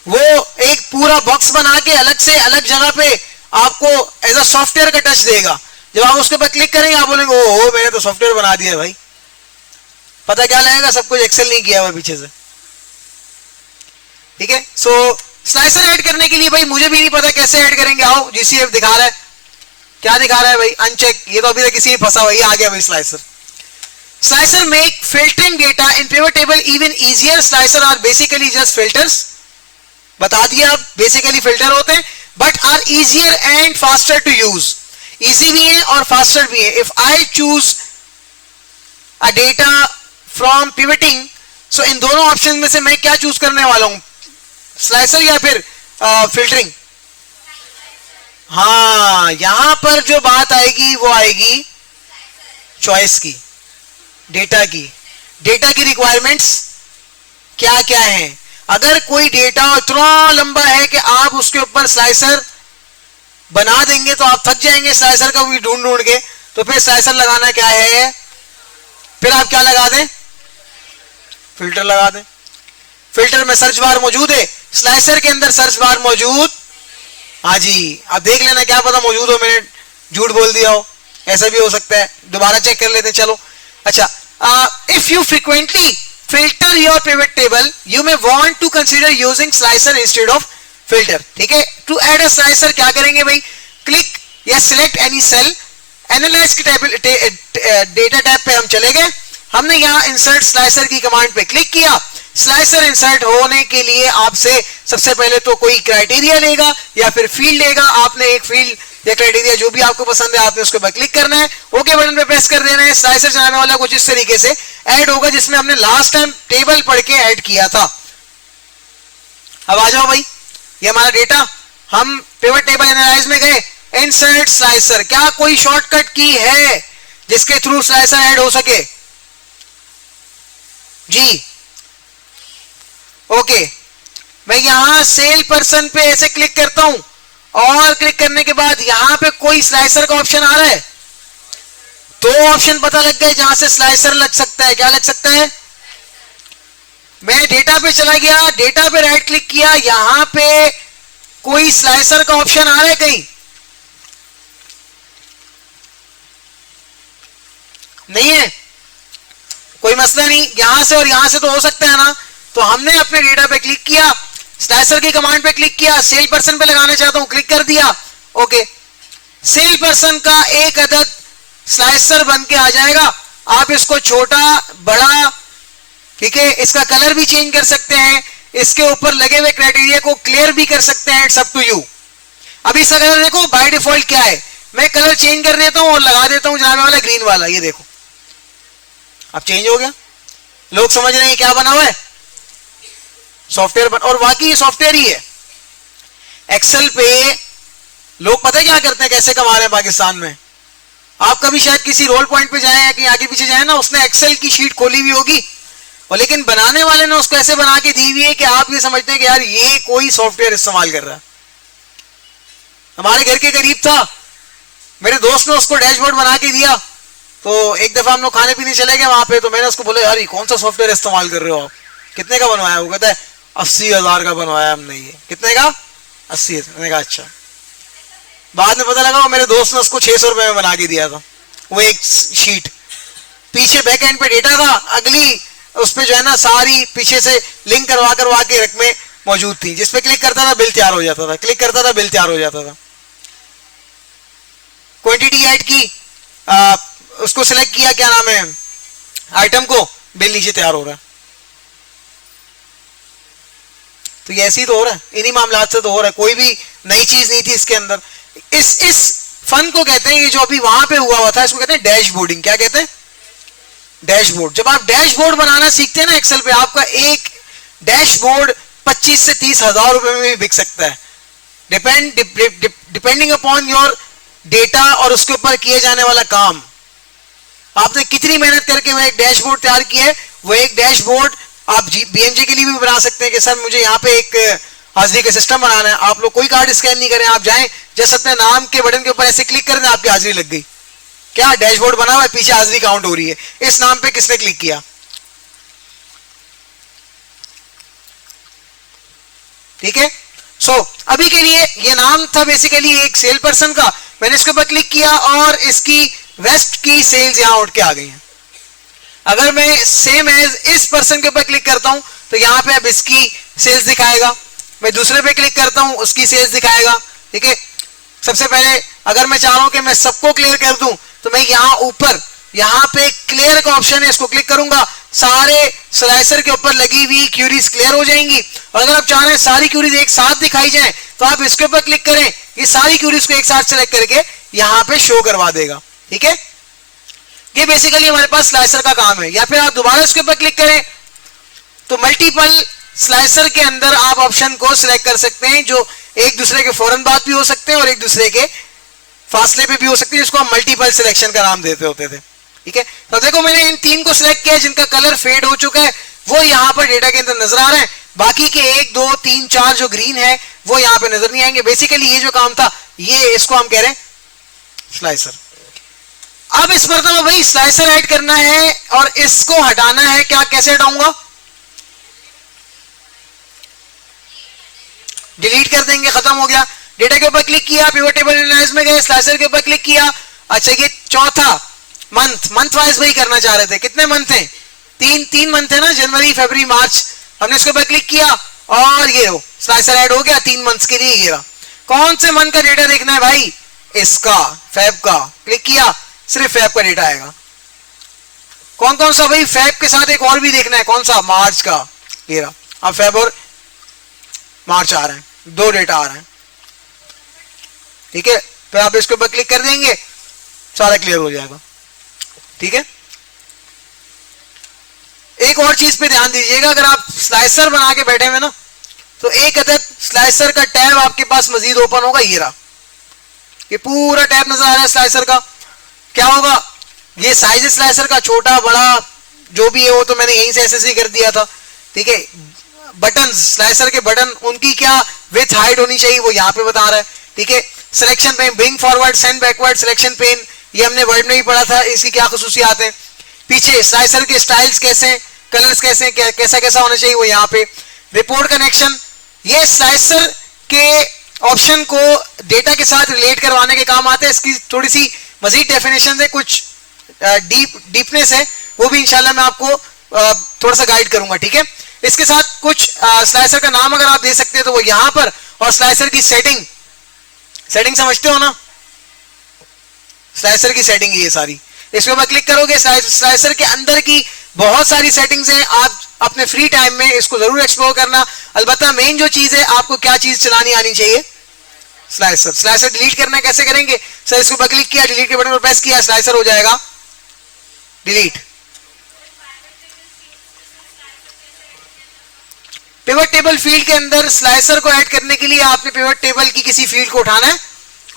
वो एक पूरा बॉक्स बना के अलग से अलग जगह पे आपको एज अ सॉफ्टवेयर का टच देगा। जब आप उसके ऊपर क्लिक करेंगे, आप बोलेंगे ओहो मैंने तो सॉफ्टवेयर बना दिया है भाई। पता क्या लगेगा? सब कुछ एक्सेल नहीं किया हुआ पीछे से। ठीक है, सो स्लाइसर ऐड करने के लिए भाई मुझे भी नहीं पता कैसे ऐड करेंगे। आओ, जीसीएफ दिखा रहा है, क्या दिखा रहा है भाई? अनचेक। ये तो अभी तक किसी में फंसा हुआ, ये आ गया भाई slicer. Slicer make filtering data in pivot table even easier. Slicer are basically just filters, बता दिया अब, बेसिकली फिल्टर होते हैं, but are easier and faster to use. Easy भी है और फास्टर भी है। If I choose a data from pivoting, so इन दोनों ऑप्शन में से मैं क्या चूज करने वाला हूं? स्लाइसर या फिर फिल्टरिंग? हाँ, यहां पर जो बात आएगी वो आएगी चॉइस की, डेटा की। डेटा की रिक्वायरमेंट्स क्या क्या है? अगर कोई डेटा इतना लंबा है कि आप उसके ऊपर स्लाइसर बना देंगे तो आप थक जाएंगे स्लाइसर का भी ढूंढ ढूंढ के, तो फिर स्लाइसर लगाना क्या है? फिर आप क्या लगा दें? फिल्टर लगा दें। फिल्टर में सर्च बार मौजूद है, स्लाइसर के अंदर सर्च बार मौजूद? हाँ जी, अब देख लेना, क्या पता मौजूद हो, मैंने झूठ बोल दिया हो, ऐसा भी हो सकता है। दोबारा चेक कर लेते हैं, चलो। अच्छा, if you frequently filter your pivot table, you may want to consider using slicer instead of filter. ठीक है, to add a slicer क्या करेंगे भाई? click या select any cell, analyze की data टैब पे हम चले गए, हमने यहाँ insert slicer की कमांड पे क्लिक किया। स्लाइसर इंसर्ट होने के लिए आपसे सबसे पहले तो कोई क्राइटेरिया लेगा या फिर फील्ड लेगा। आपने एक फील्ड या क्राइटेरिया जो भी आपको पसंद है, आपने उसके ऊपर क्लिक करना है, ओके बटन पे प्रेस कर देना है। स्लाइसर चलाने वाला कुछ इस तरीके से ऐड होगा, जिसमें हमने लास्ट टाइम टेबल पढ़ के ऐड किया था। अब आ जाओ भाई, ये हमारा डेटा, हम पिवट टेबल एनालाइज में गए, इंसर्ट स्लाइसर। क्या कोई शॉर्टकट की है जिसके थ्रू स्लाइसर ऐड हो सके? जी ओके, मैं यहां सेल पर्सन पे ऐसे क्लिक करता हूं और क्लिक करने के बाद यहां पे कोई स्लाइसर का ऑप्शन आ रहा है, दो ऑप्शन पता लग गए जहां से स्लाइसर लग सकता है। क्या लग सकता है? मैं डेटा पे चला गया, डेटा पे राइट क्लिक किया, यहां पे कोई स्लाइसर का ऑप्शन आ रहा है कहीं? नहीं है, कोई मसला नहीं, यहां से और यहां से तो हो सकता है ना। तो हमने अपने डेटा पे क्लिक किया, स्लाइसर की कमांड पे क्लिक किया, सेल पर्सन पे लगाना चाहता हूं, क्लिक कर दिया। ओके, सेल पर्सन का एक अदद स्लाइसर बन के आ जाएगा। आप इसको छोटा बड़ा, ठीक है, इसका कलर भी चेंज कर सकते हैं, इसके ऊपर लगे हुए क्राइटेरिया को क्लियर भी कर सकते हैं, इट्स अप टू यू। अभी इसका कलर देखो बाय डिफॉल्ट क्या है, मैं कलर चेंज कर देता हूं और लगा देता हूं जनाबे वाला ग्रीन वाला, ये देखो अब चेंज हो गया। लोग समझ रहे हैं क्या बना हुआ है? सॉफ्टवेयर और वाकई ये सॉफ्टवेयर ही है। एक्सेल पे लोग पता है क्या करते हैं, कैसे कमा रहे हैं पाकिस्तान में। आप कभी शायद किसी रोल पॉइंट पे जाए या कहीं आगे पीछे जाए ना, उसने एक्सेल की शीट खोली हुई होगी और लेकिन बनाने वाले ने उसको ऐसे बना के दी हुई है कि आप ये समझते हैं कि यार ये कोई सॉफ्टवेयर इस्तेमाल कर रहा है। हमारे घर के करीब था, मेरे दोस्त ने उसको डैशबोर्ड बना के दिया, तो एक दफा हम लोग खाने पीने चले गए वहां पे, तो मैंने उसको बोला यार ये कौन सा सॉफ्टवेयर इस्तेमाल कर रहे हो आप, कितने का बनवाया? वो कहता है 80,000 का बनवाया हमने। ये कितने का? 80,000। मैंने कहा अच्छा। बाद में पता लगा वो मेरे दोस्त ने उसको 600 रुपए में बना के दिया था, वो एक शीट। पीछे बैक एंड पे डेटा था, अगली उस पे जो है ना सारी पीछे से लिंक करवा के रकमें मौजूद थी, जिसपे क्लिक करता था बिल तैयार हो जाता था, क्लिक करता था बिल तैयार हो जाता था। क्वांटिटी ऐड की, उसको सिलेक्ट किया, क्या नाम है आइटम को, बिल नीचे तैयार हो रहा है। तो ये ऐसे ही तो हो रहा है, इन्हीं मामला से तो हो रहा है, कोई भी नई चीज नहीं थी इसके अंदर। इस फन को कहते हैं, ये जो अभी वहां पे हुआ था इसको कहते हैं डैशबोर्डिंग। क्या कहते हैं? डैशबोर्ड। जब आप डैशबोर्ड बनाना सीखते हैं ना एक्सेल पे, आपका एक डैशबोर्ड 25 से 30,000 रुपए में भी बिक सकता है, डिपेंडिंग अपॉन योर डेटा और उसके ऊपर किए जाने वाला काम। आपने कितनी मेहनत करके वो एक डैशबोर्ड तैयार किया है, वो एक डैशबोर्ड आप बीएमजे के लिए भी बना सकते हैं कि सर मुझे यहाँ पे एक हाजिरी का सिस्टम बनाना है। आप लोग कोई कार्ड स्कैन नहीं करें, आप जाएं जैसे अपने नाम के बटन के ऊपर ऐसे क्लिक कर दें, आपकी हाजिरी लग गई। क्या डैशबोर्ड बना हुआ है, पीछे हाजिरी काउंट हो रही है, इस नाम पे किसने क्लिक किया। ठीक है, सो अभी के लिए ये नाम था बेसिकली एक सेल पर्सन का। मैंने इसके ऊपर क्लिक किया और इसकी वेस्ट की सेल्स यहां उठ के आ गई हैं। अगर मैं सेम एज इस पर्सन के ऊपर क्लिक करता हूं तो यहां पे अब इसकी सेल्स दिखाएगा, मैं दूसरे पे क्लिक करता हूं उसकी सेल्स दिखाएगा। ठीक है, सबसे पहले अगर मैं चाह रहा हूं कि मैं सबको क्लियर कर दूं तो मैं यहां ऊपर यहां पे क्लियर का ऑप्शन है, इसको क्लिक करूंगा, सारे स्लाइसर के ऊपर लगी हुई क्यूरीज क्लियर हो जाएंगी। और अगर आप चाह रहे हैं सारी क्यूरीज एक साथ दिखाई जाए तो आप इसके ऊपर क्लिक करें, ये सारी क्यूरीज को एक साथ सेलेक्ट करके यहां पे शो करवा देगा। ठीक है, ये बेसिकली हमारे पास स्लाइसर का काम है। या फिर आप दोबारा इसके ऊपर क्लिक करें तो मल्टीपल स्लाइसर के अंदर आप ऑप्शन को सिलेक्ट कर सकते हैं, जो एक दूसरे के फौरन बाद भी हो सकते हैं और एक दूसरे के फासले पे भी हो सकती है, जिसको हम मल्टीपल सिलेक्शन का नाम देते होते थे। ठीक है, तो देखो मैंने इन तीन को सिलेक्ट किया जिनका कलर फेड हो चुका है, वो यहां पर डेटा के अंदर नजर आ रहे हैं। बाकी के 1 2 3 4 जो ग्रीन है वो यहां पे नजर नहीं आएंगे। बेसिकली ये जो काम था ये इसको हम कह रहे हैं स्लाइसर। अब इस मरतबा भाई स्लाइसर ऐड करना है और इसको हटाना है, क्या कैसे हटाऊंगा? डिलीट कर देंगे, खत्म हो गया। डेटा के ऊपर क्लिक किया, पिवट टेबल एनालिसिस में गए, स्लाइसर के ऊपर क्लिक किया। अच्छा, ये चौथा मंथ वाइज वही करना चाह रहे थे। कितने मंथ हैं? तीन मंथ है ना, जनवरी फरवरी मार्च। हमने इसके ऊपर क्लिक किया और ये हो स्लाइसर ऐड हो गया 3 मंथ्स के लिए। ये रहा। कौन से मंथ का डेटा देखना है भाई? इसका, फैब का। क्लिक किया, सिर्फ फैब का डेटा आएगा। कौन कौन सा भाई? फैब के साथ एक और भी देखना है, कौन सा? मार्च का। ये रहा, अब फैब और मार्च आ रहे हैं, 2 डेटा आ रहे हैं। ठीक है, फिर आप इसके ऊपर क्लिक कर देंगे, सारा क्लियर हो जाएगा। ठीक है, एक और चीज पे ध्यान दीजिएगा, अगर आप स्लाइसर बना के बैठे हुए ना तो एक अदद स्लाइसर का टैब आपके पास मजीद ओपन होगा। ये रहा, ये पूरा टैब नजर आ रहा है स्लाइसर का। क्या होगा? ये साइज स्लाइसर का छोटा बड़ा जो भी है वो तो मैंने यहीं से ऐसे कर दिया था। ठीक है, बटन, स्लाइसर के बटन, उनकी क्या विड्थ हाइट होनी चाहिए वो यहाँ पे बता रहा है। ठीक है, selection pen, bring forward, send backward, selection pen, ये हमने वर्ड में भी पढ़ा था, इसकी क्या खुसूसियात है। पीछे स्लाइसर के स्टाइल्स कैसे, कलर्स कैसे, कैसा कैसा होना चाहिए वो यहाँ पे। रिपोर्ट कनेक्शन, ये स्लाइसर के ऑप्शन को डेटा के साथ रिलेट करवाने के काम आते हैं। इसकी थोड़ी सी मजीद डेफिनेशन है, कुछ डीपनेस है, वो भी इंशाल्लाह मैं आपको थोड़ा सा गाइड करूंगा। ठीक है, इसके साथ कुछ स्लाइसर का नाम अगर आप दे सकते हैं तो वो यहां पर, और स्लाइसर की सेटिंग समझते हो ना, स्लाइसर की सेटिंग ये सारी, इसके ऊपर क्लिक करोगे, स्लाइसर के अंदर की बहुत सारी सेटिंग्स हैं। आप अपने फ्री टाइम में इसको जरूर एक्सप्लोर करना। अलबत्ता मेन जो चीज है, आपको क्या चीज चलानी आनी चाहिए, स्लाइसर। स्लाइसर डिलीट करना कैसे करेंगे सर, इसके ऊपर क्लिक किया, डिलीट के बटन पर प्रेस किया, स्लाइसर हो जाएगा डिलीट। पिवट टेबल फील्ड के अंदर स्लाइसर को ऐड करने के लिए आपने पिवट टेबल की किसी फील्ड को उठाना है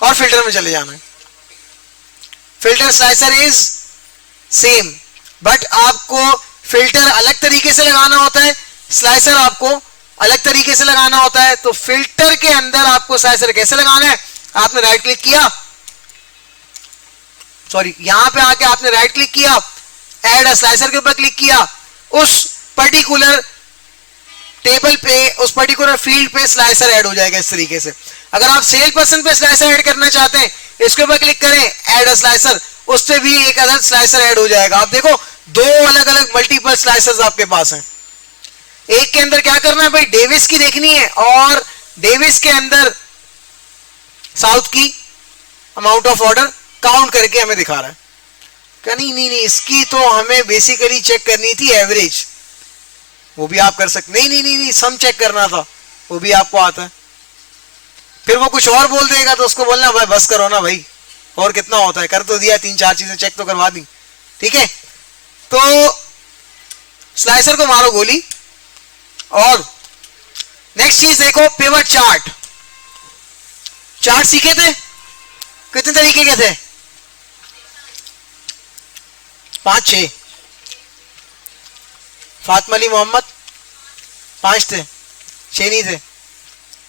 और फिल्टर में चले जाना है। Filter slicer is same, but आपको फिल्टर अलग तरीके से लगाना होता है, स्लाइसर आपको अलग तरीके से लगाना होता है। तो फिल्टर के अंदर आपको स्लाइसर कैसे लगाना है, आपने राइट क्लिक किया, सॉरी यहां पे आके आपने राइट क्लिक किया, ऐड अ स्लाइसर के ऊपर क्लिक किया, उस पर्टिकुलर टेबल पे, उस पर्टिकुलर फील्ड पे स्लाइसर ऐड हो जाएगा इस तरीके से। अगर आप सेल पर्सन पे स्लाइसर ऐड करना चाहते हैं, इसके ऊपर क्लिक करें, ऐड अ स्लाइसर, उस पे भी एक अदर स्लाइसर ऐड हो जाएगा। आप देखो दो अलग अलग मल्टीपल स्लाइसर्स आपके पास हैं। एक के अंदर क्या करना है भाई, डेविस की देखनी है, और डेविस के अंदर साउथ की अमाउंट ऑफ ऑर्डर काउंट करके हमें दिखा रहा है। क्या नहीं, इसकी तो हमें बेसिकली चेक करनी थी एवरेज, वो भी आप कर सकते। नहीं, सम चेक करना था, वो भी आपको आता है। फिर वो कुछ और बोल देगा तो उसको बोलना भाई बस करो ना भाई, और कितना होता है, कर तो दिया, 3-4 चीजें चेक तो करवा दी। ठीक है, तो स्लाइसर को मारो गोली। और नेक्स्ट चीज देखो, पिवट चार्ट। चार्ट सीखे थे, कितने तरीके के थे, 5-6। फातिमा अली मोहम्मद 5 थे, 6 नहीं थे,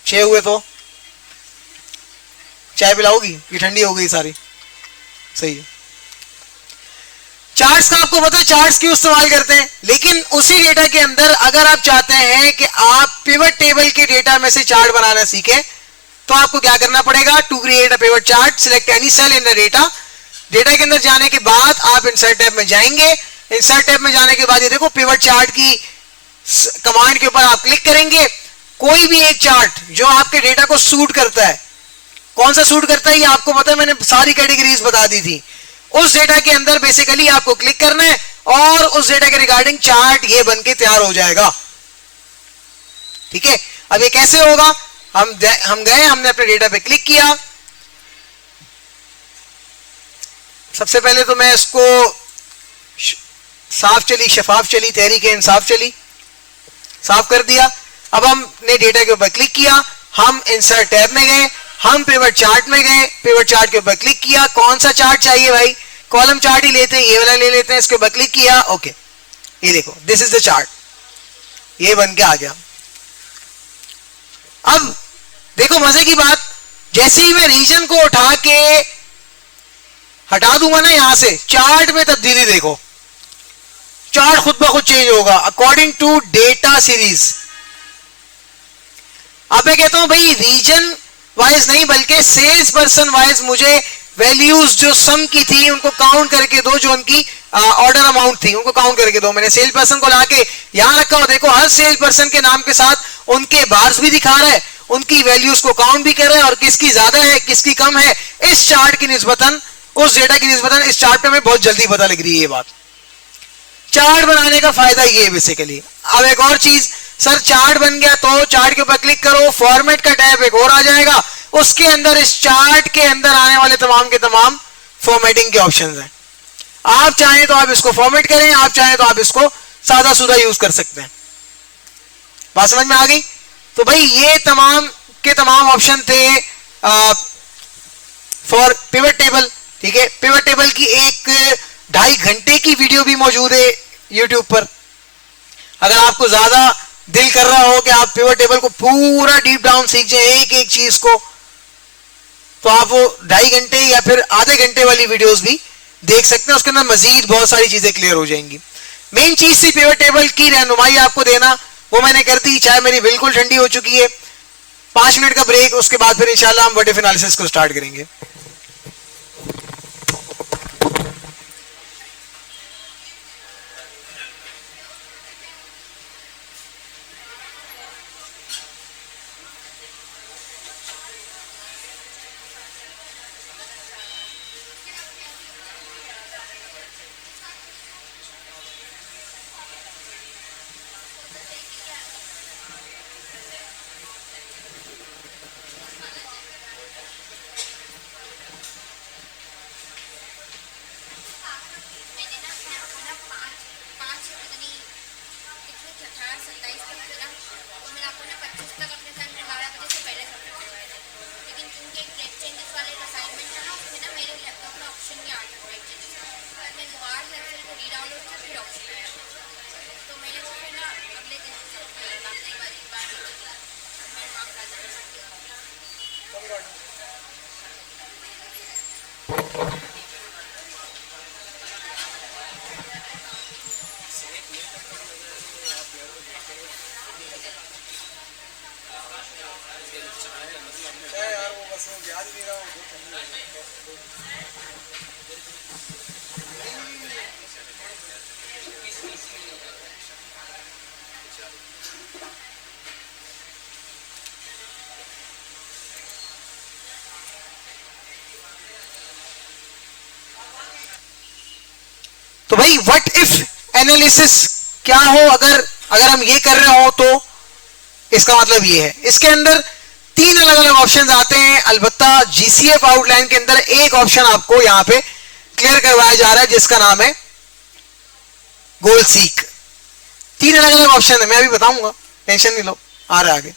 6 हुए तो चाय पिलाओगी, ये ठंडी हो गई सारी, सही है। चार्ट्स का आपको पता है चार्ट्स क्यों इस्तेमाल करते हैं, लेकिन उसी डेटा के अंदर अगर आप चाहते हैं कि आप पिवट टेबल के डेटा में से चार्ट बनाना सीखे, तो आपको क्या करना पड़ेगा, to create a pivot chart, select any cell in the data. Data के अंदर जाने के बाद आप इंसर्ट टैब में जाएंगे। इंसर्ट टैब में जाने के बाद ये देखो पिवट चार्ट की कमांड के ऊपर आप क्लिक करेंगे। कोई भी एक चार्ट जो आपके डेटा को सूट करता है, कौन सा सूट करता है ये आपको पता है, मैंने सारी कैटेगरीज बता दी थी। उस डेटा के अंदर बेसिकली आपको क्लिक करना है और उस डेटा के रिगार्डिंग चार्ट ये बनके तैयार हो जाएगा। ठीक है, अब ये कैसे होगा, हम गए, हमने अपने डेटा पे क्लिक किया। सबसे पहले तो मैं इसको साफ चली, शफाफ चली, तहरीक इंसाफ चली, साफ कर दिया। अब हमने डेटा के ऊपर क्लिक किया, हम इंसर्ट टैब में गए, हम पिवट चार्ट में गए, पिवट चार्ट के ऊपर क्लिक किया। कौन सा चार्ट चाहिए भाई, कॉलम चार्ट ही लेते हैं, ये वाला ले लेते हैं। इसके ऊपर क्लिक किया, ओके, ये देखो दिस इज द चार्ट, ये बन के आ गया। अब देखो मजे की बात, जैसे ही मैं रीजन को उठा के हटा दूंगा ना यहां से, चार्ट में तब्दीली देखो, चार्ट खुद ब खुद चेंज होगा अकॉर्डिंग टू डेटा सीरीज। अब मैं कहता हूं भाई रीजन वाइज नहीं बल्कि सेल्स पर्सन वाइज मुझे वैल्यूज जो सम की थी उनको काउंट करके दो, जो उनकी ऑर्डर अमाउंट थी उनको काउंट करके दो। मैंने सेल पर्सन को लाके यहां रखा और देखो हर सेल पर्सन के नाम के साथ उनके बार्स भी दिखा रहा है, उनकी वैल्यूज को काउंट भी कर रहा है, और किसकी ज्यादा है किसकी कम है इस चार्ट की निस्बतन, उस डेटा की निस्बतन इस चार्ट पे हमें बहुत जल्दी पता लग रही है ये बात। चार्ट बनाने का फायदा ये है बेसिकली। अब एक और चीज, सर चार्ट बन गया तो चार्ट के ऊपर क्लिक करो, फॉर्मेट का टैब एक और आ जाएगा, उसके अंदर इस चार्ट के अंदर आने वाले तमाम के तमाम फॉर्मेटिंग के ऑप्शंस हैं। आप चाहें तो आप इसको फॉर्मेट करें, आप चाहें तो आप इसको सादा सुधा यूज कर सकते हैं। बात समझ में आ गई? तो भाई ये तमाम के तमाम ऑप्शन थे फॉर पिवट टेबल। ठीक है, पिवट टेबल की 1-2.5 घंटे की वीडियो भी मौजूद है यूट्यूब पर। अगर आपको ज्यादा दिल कर रहा हो कि आप पिवट टेबल को पूरा डीप डाउन सीख जाए एक एक चीज को, तो आप वो 2.5 घंटे या फिर आधे घंटे वाली वीडियोस भी देख सकते हैं। उसके अंदर मजीद बहुत सारी चीजें क्लियर हो जाएंगी। मेन चीज थी पिवट टेबल की रहनुमाई आपको देना, वो मैंने कर दी। चाय मेरी बिल्कुल ठंडी हो चुकी है। 5 मिनट का ब्रेक, उसके बाद फिर इंशाल्लाह हम व्हाट इफ एनालिसिस को स्टार्ट करेंगे। तो भाई व्हाट इफ एनालिसिस क्या हो अगर हम ये कर रहे हो, तो इसका मतलब ये है। इसके अंदर 3 अलग अलग ऑप्शंस आते हैं। अलबत्ता जीसीएफ आउटलाइन के अंदर एक ऑप्शन आपको यहां पे क्लियर करवाया जा रहा है जिसका नाम है गोल सीक। 3 अलग अलग ऑप्शन है, मैं अभी बताऊंगा, टेंशन नहीं लो, आ रहा है आगे।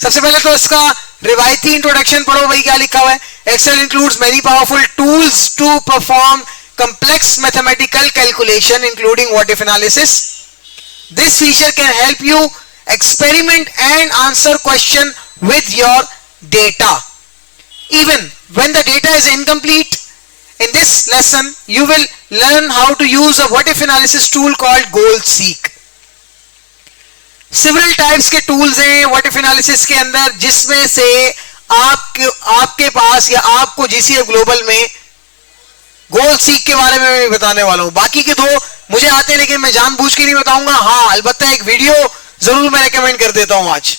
सबसे पहले तो इसका रिवायती इंट्रोडक्शन पढ़ो भाई, क्या लिखा हुआ है। Excel includes many powerful tools to perform complex mathematical calculation including what if analysis. This feature can help you experiment and answer question with your data even when the data is incomplete. In this lesson you will learn how to use a what if analysis tool called goal seek. Several types के tools हैं what if analysis के अंदर, जिसमें से आपके पास या आपको GCF global में गोल सीक के बारे में मैं बताने वाला हूं। बाकी के 2 मुझे आते हैं लेकिन मैं जानबूझ के नहीं बताऊंगा। हाँ, अलबत्ता एक वीडियो जरूर मैं रेकमेंड कर देता हूं आज।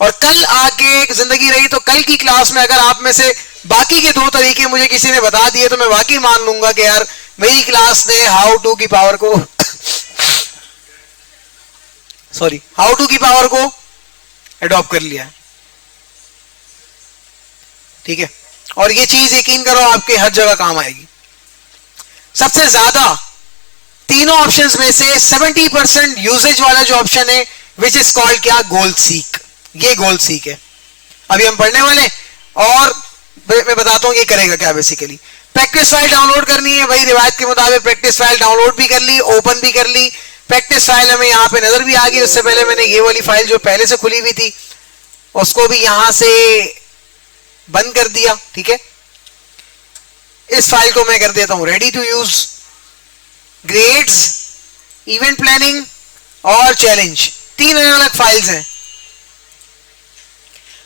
और कल आके जिंदगी रही तो कल की क्लास में अगर आप में से बाकी के 2 तरीके मुझे किसी ने बता दिए तो मैं वाकई मान लूंगा कि यार मेरी क्लास ने हाउ टू की पावर को एडॉप्ट कर लिया है। ठीक है, और ये चीज यकीन करो आपके हर जगह काम आएगी। सबसे ज्यादा तीनों ऑप्शंस में से 70% यूजेज वाला जो ऑप्शन है विच इज कॉल्ड क्या, गोल सीक। ये गोल सीक है, अभी हम पढ़ने वाले। और मैं बताता हूं ये करेगा क्या। बेसिकली प्रैक्टिस फाइल डाउनलोड करनी है भाई, रिवायत के मुताबिक प्रैक्टिस फाइल डाउनलोड भी कर ली, ओपन भी कर ली। प्रैक्टिस फाइल हमें यहाँ पे नजर भी आ गई। उससे पहले मैंने ये वाली फाइल जो पहले से खुली हुई थी उसको भी यहां से बंद कर दिया। ठीक है, इस फाइल को मैं कर देता हूं ready to use. Grades, event planning और चैलेंज, 3 अलग अलग फाइल्स हैं।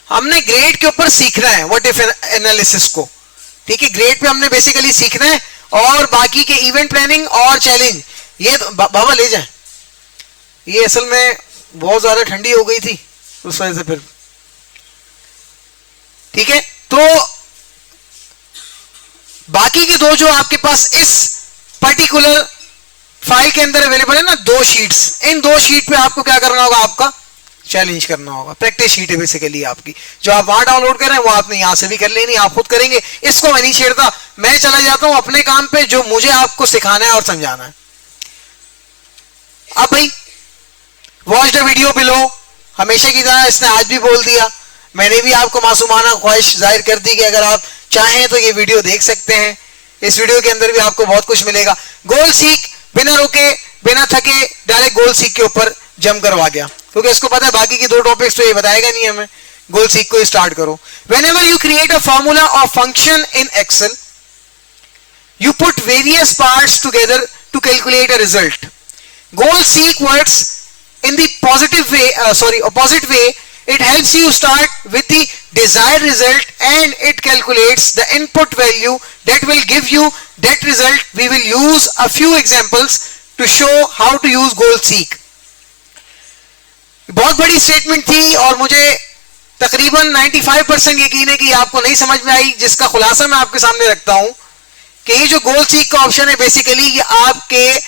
हमने ग्रेड के ऊपर सीखना है व्हाट इफ एनालिसिस को। ठीक है, ग्रेड पे हमने बेसिकली सीखना है, और बाकी के इवेंट प्लानिंग और चैलेंज ये तो बाबा ले जाए। ये असल में बहुत ज्यादा ठंडी हो गई थी उस वजह से फिर। ठीक है, तो बाकी के 2 जो आपके पास इस पर्टिकुलर फाइल के अंदर अवेलेबल है ना, 2 शीट्स, इन 2 शीट पे आपको क्या करना होगा, आपका चैलेंज करना होगा। प्रैक्टिस शीट है बेसिकली आपकी, जो आप वहां डाउनलोड कर रहे हैं वो आपने यहां से भी कर लेनी, आप खुद करेंगे। इसको मैं नहीं छेड़ता, मैं चला जाता हूं अपने काम पे जो मुझे आपको सिखाना है और समझाना है। अब भाई वॉच द वीडियो बिलो, हमेशा की तरह इसने आज भी बोल दिया। मैंने भी आपको मासूमाना ख्वाहिश जाहिर कर दी कि अगर आप चाहें तो ये वीडियो देख सकते हैं। इस वीडियो के अंदर भी आपको बहुत कुछ मिलेगा। गोल सीक, बिना रुके बिना थके डायरेक्ट गोल सीक के ऊपर जम करवा गया। क्योंकि इसको पता है बाकी की 2 टॉपिक्स तो ये बताएगा नहीं हमें, गोल सीक को स्टार्ट करो। whenever you create a formula or function in Excel, you put various parts together to calculate a result. Goal seek works in the opposite way. It helps you start with the desired result and it calculates the input value that will give you that result. We will use a few examples to show how to use goal seek. बहुत बड़ी statement थी और मुझे तकरीबन 95% यकीन है कि आपको नहीं समझ में आई, जिसका खुलासा मैं आपके सामने रखता हूं कि ये जो गोल सीक का ऑप्शन है बेसिकली ये आपके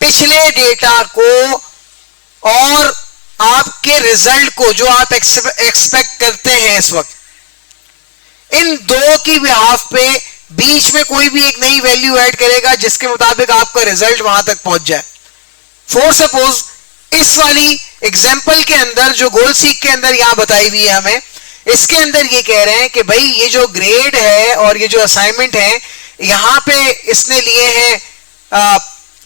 पिछले डेटा को और आपके रिजल्ट को जो आप एक्सपेक्ट करते हैं इस वक्त, इन दो की बिहाफ पे बीच में कोई भी एक नई वैल्यू ऐड करेगा जिसके मुताबिक आपका रिजल्ट वहां तक पहुंच जाए। फॉर सपोज इस वाली एग्जाम्पल के अंदर जो गोल सीक के अंदर यहां बताई हुई है हमें, इसके अंदर ये कह रहे हैं कि भाई ये जो ग्रेड है और ये जो असाइनमेंट है यहां पे इसने लिए हैं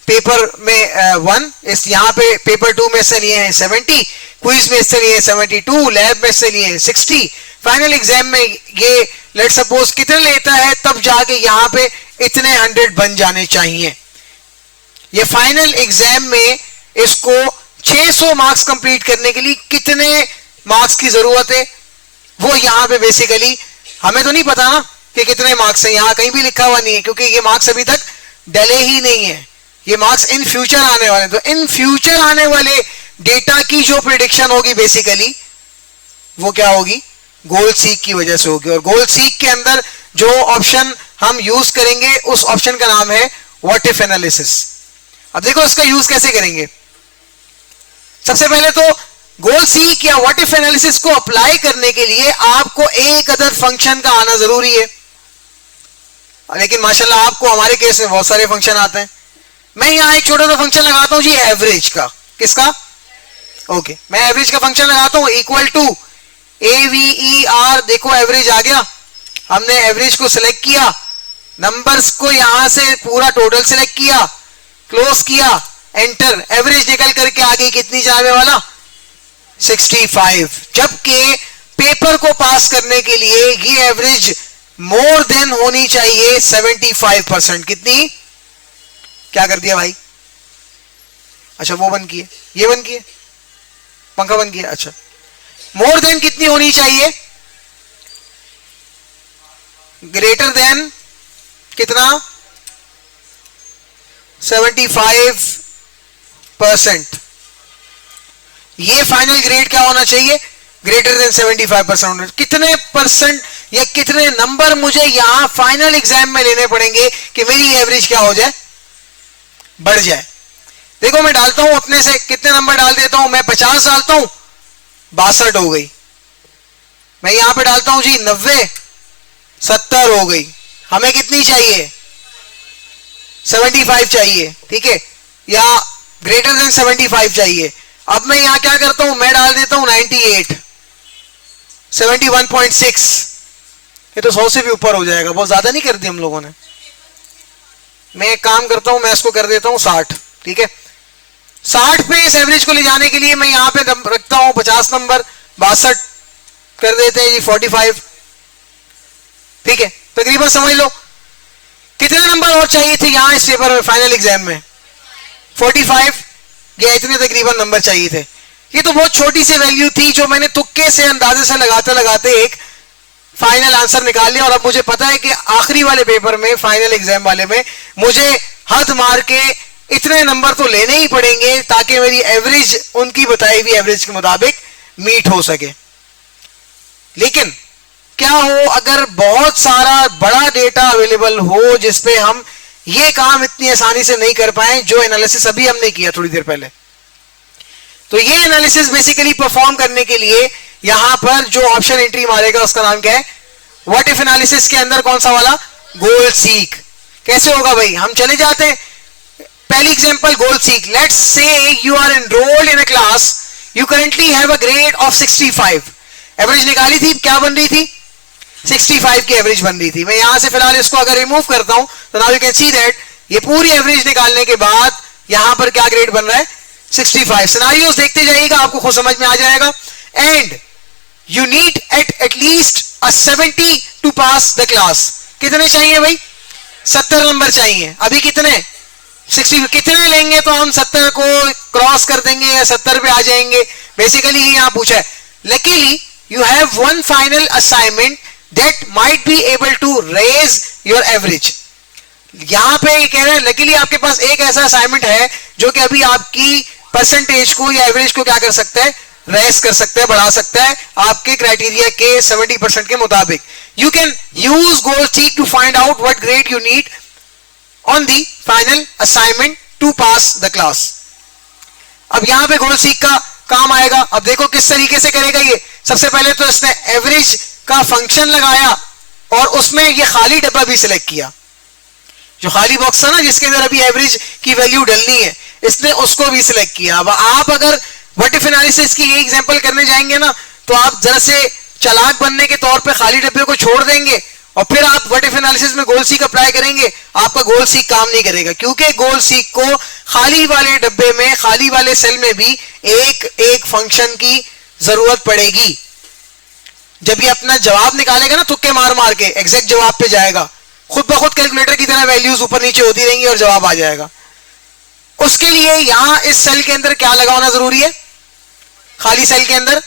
पेपर में 1, इस यहां पे पेपर 2 में से लिए हैं 70, क्विज में से लिए 72, लैब में से लिए 60, फाइनल एग्जाम में ये लेट सपोज कितने लेता है तब जाके यहां पे इतने 100 बन जाने चाहिए। ये फाइनल एग्जाम में इसको 600 मार्क्स कंप्लीट करने के लिए कितने मार्क्स की जरूरत है वो यहां पे बेसिकली हमें तो नहीं पता ना कि कितने मार्क्स हैं, यहां कहीं भी लिखा हुआ नहीं है क्योंकि ये मार्क्स अभी तक डले ही नहीं है, ये मार्क्स इन फ्यूचर आने वाले। तो इन फ्यूचर आने वाले डेटा की जो प्रिडिक्शन होगी बेसिकली वो क्या होगी, गोल सीक की वजह से होगी। और गोल सीक के अंदर जो ऑप्शन हम यूज करेंगे उस ऑप्शन का नाम है व्हाट इफ एनालिसिस। अब देखो इसका यूज कैसे करेंगे। सबसे पहले तो गोल सीक या व्हाट इफ एनालिसिस को अप्लाई करने के लिए आपको एक अदर फंक्शन का आना जरूरी है, लेकिन माशाल्लाह आपको हमारे केस में बहुत सारे फंक्शन आते हैं। मैं यहां एक छोटा सा फंक्शन लगाता हूं जी एवरेज का। किसका? ओके, मैं एवरेज का फंक्शन लगाता हूं इक्वल टू AVER। देखो एवरेज आ गया, हमने एवरेज को सिलेक्ट किया, नंबर्स को यहां से पूरा टोटल सिलेक्ट किया, क्लोज किया, एंटर, एवरेज निकल करके आ गई कितनी जाने वाला 65। जबकि पेपर को पास करने के लिए ये एवरेज मोर देन होनी चाहिए 75%। कितनी? क्या कर दिया भाई? अच्छा वो बंद किए, ये बंद किए, पंखा बंद किया। अच्छा मोर देन कितनी होनी चाहिए? ग्रेटर देन कितना? 75%। ये फाइनल ग्रेड क्या होना चाहिए? Greater than 75%। कितने परसेंट या कितने नंबर मुझे यहां फाइनल एग्जाम में लेने पड़ेंगे कि मेरी एवरेज क्या हो जाए, बढ़ जाए। देखो मैं डालता हूं अपने से, कितने नंबर डाल देता हूं मैं, 50 डालता हूं, 62 हो गई। मैं यहां पे डालता हूं जी 90, 70 हो गई। हमें कितनी चाहिए? 75 चाहिए, ठीक है, या ग्रेटर देन 75 चाहिए। अब मैं यहां क्या करता हूं, मैं डाल देता हूं 98, 71.6। ये तो 100 से भी ऊपर हो जाएगा, बहुत ज्यादा नहीं कर दी हम लोगों ने। मैं एक काम करता हूं, मैं इसको कर देता हूं 60, ठीक है। 60 पे इस एवरेज को ले जाने के लिए मैं यहां पे रखता हूं 50 नंबर, 62 कर देते हैं जी 45, ठीक है। तकरीबन समझ लो कितने नंबर और चाहिए थे यहां इस पेपर में फाइनल एग्जाम में? 45 या इतने तकरीबन नंबर चाहिए थे। ये तो बहुत छोटी सी वैल्यू थी जो मैंने तुक्के से अंदाजे से लगाते लगाते एक फाइनल आंसर निकाल लिया। और अब मुझे पता है कि आखिरी वाले पेपर में, फाइनल एग्जाम वाले में, मुझे हद मार के इतने नंबर तो लेने ही पड़ेंगे ताकि मेरी एवरेज उनकी बताई हुई एवरेज के मुताबिक मीट हो सके। लेकिन क्या हो अगर बहुत सारा बड़ा डेटा अवेलेबल हो जिसपे हम ये काम इतनी आसानी से नहीं कर पाए जो एनालिसिस अभी हमने किया थोड़ी देर पहले। तो ये एनालिसिस बेसिकली परफॉर्म करने के लिए यहां पर जो ऑप्शन एंट्री मारेगा उसका नाम क्या है? व्हाट इफ एनालिसिस के अंदर कौन सा वाला? Goal seek. कैसे होगा भाई? हम चले जाते हैं पहली example, goal seek. Let's say you are enrolled in a class, you currently have a grade of 65। Average निकाली थी, क्या बन रही थी? 65 की एवरेज बन रही थी। मैं यहां से फिलहाल इसको अगर रिमूव करता हूं तो now you can see that ये पूरी एवरेज निकालने के बाद यहां पर क्या ग्रेड बन रहा है? 65। सिनारियोस देखते जाइएगा, आपको खुद समझ में आ जाएगा। And you need at least a 70 to pass the class. कितने चाहिए भाई? 70 नंबर चाहिए। अभी कितने? 60। कितने लेंगे तो हम 70 को क्रॉस कर देंगे या 70 पे आ जाएंगे? बेसिकली ये यहां पूछा है। Luckily you have one final assignment that might be able to raise your average. यहां पे ये कह रहे हैं लकीली आपके पास एक ऐसा असाइनमेंट है जो कि अभी आपकी परसेंटेज को या एवरेज को क्या कर सकता है? रेस कर सकता है, बढ़ा सकता है आपके क्राइटेरिया के 70% के मुताबिक। You can use goal seek to find out what grade you need on the final assignment to pass the class. अब यहां पे गोल सीक का काम आएगा। अब देखो किस तरीके से करेगा ये। सबसे पहले तो इसने एवरेज का फंक्शन लगाया और उसमें ये खाली डब्बा भी सिलेक्ट किया, जो खाली बॉक्स है ना जिसके अंदर अभी एवरेज की वैल्यू डलनी है, इसने उसको भी सिलेक्ट किया। अब आप अगर व्हाट इफ एनालिसिस की ये एग्जांपल करने जाएंगे ना तो आप जरा से चालाक बनने के तौर पे खाली डब्बे को छोड़ देंगे और फिर आप व्हाट इफ एनालिसिस में गोल सीक अप्लाई करेंगे, आपका गोल सीक काम नहीं करेगा, क्योंकि गोल सीक को खाली वाले डब्बे में, खाली वाले सेल में भी एक एक फंक्शन की जरूरत पड़ेगी। जब ये अपना जवाब निकालेगा ना तुक्के मार मार के एग्जैक्ट जवाब पे जाएगा, खुद ब खुद कैलकुलेटर की तरह वैल्यूज ऊपर नीचे होती रहेंगी और जवाब आ जाएगा। उसके लिए यहां इस सेल के अंदर क्या लगा होना जरूरी है? खाली सेल के अंदर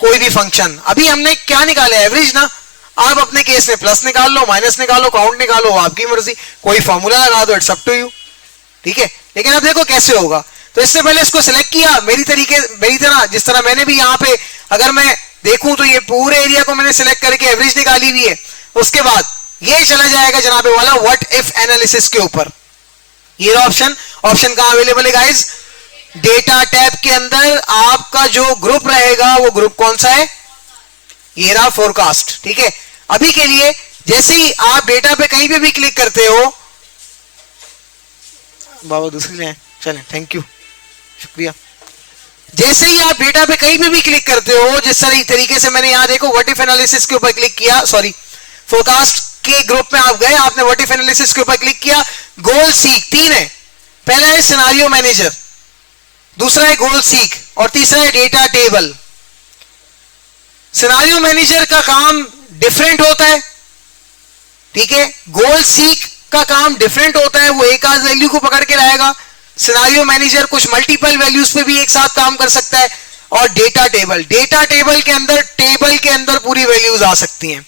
कोई भी फंक्शन। अभी हमने क्या निकाला? एवरेज ना। आप अपने केस में प्लस निकाल लो, माइनस निकालो, काउंट निकालो, आपकी मर्जी, कोई फॉर्मूला लगा दो, इट्स अप टू यू। ठीक है, लेकिन अब देखो कैसे होगा। तो इससे पहले इसको सिलेक्ट किया मेरी तरह, जिस तरह मैंने भी यहां पे अगर मैं देखूं तो ये पूरे एरिया को मैंने सिलेक्ट करके एवरेज निकाली हुई है। उसके बाद ये चला जाएगा जनाबे वाला व्हाट इफ एनालिसिस के ऊपर। ये ऑप्शन कहां अवेलेबल है गाइस? डेटा टैब के अंदर आपका जो ग्रुप रहेगा वो ग्रुप कौन सा है? ये रहा फोरकास्ट। ठीक है, अभी के लिए जैसे ही आप डेटा पे कहीं पे भी क्लिक करते हो, बाबा दूसरी लाइन चलें, थैंक यू, शुक्रिया। जैसे ही आप डेटा पे कहीं पे भी क्लिक करते हो, जिस तरीके से मैंने यहां देखो व्हाट इफ एनालिसिस के ऊपर क्लिक किया, सॉरी फोरकास्ट के ग्रुप में आप गए, आपने व्हाट इफ एनालिसिस के ऊपर क्लिक किया, गोल सीक 3 है। पहला है सिनारियो मैनेजर, दूसरा है गोल सीक और तीसरा है डेटा टेबल। सिनारियो मैनेजर का काम डिफरेंट होता है, ठीक है, गोल सीक का काम डिफरेंट होता है, वो एक आध वैल्यू को पकड़ के लाएगा। सिनारियो मैनेजर कुछ मल्टीपल वैल्यूज पे भी एक साथ काम कर सकता है। और डेटा टेबल टेबल के अंदर पूरी वैल्यूज आ सकती हैं,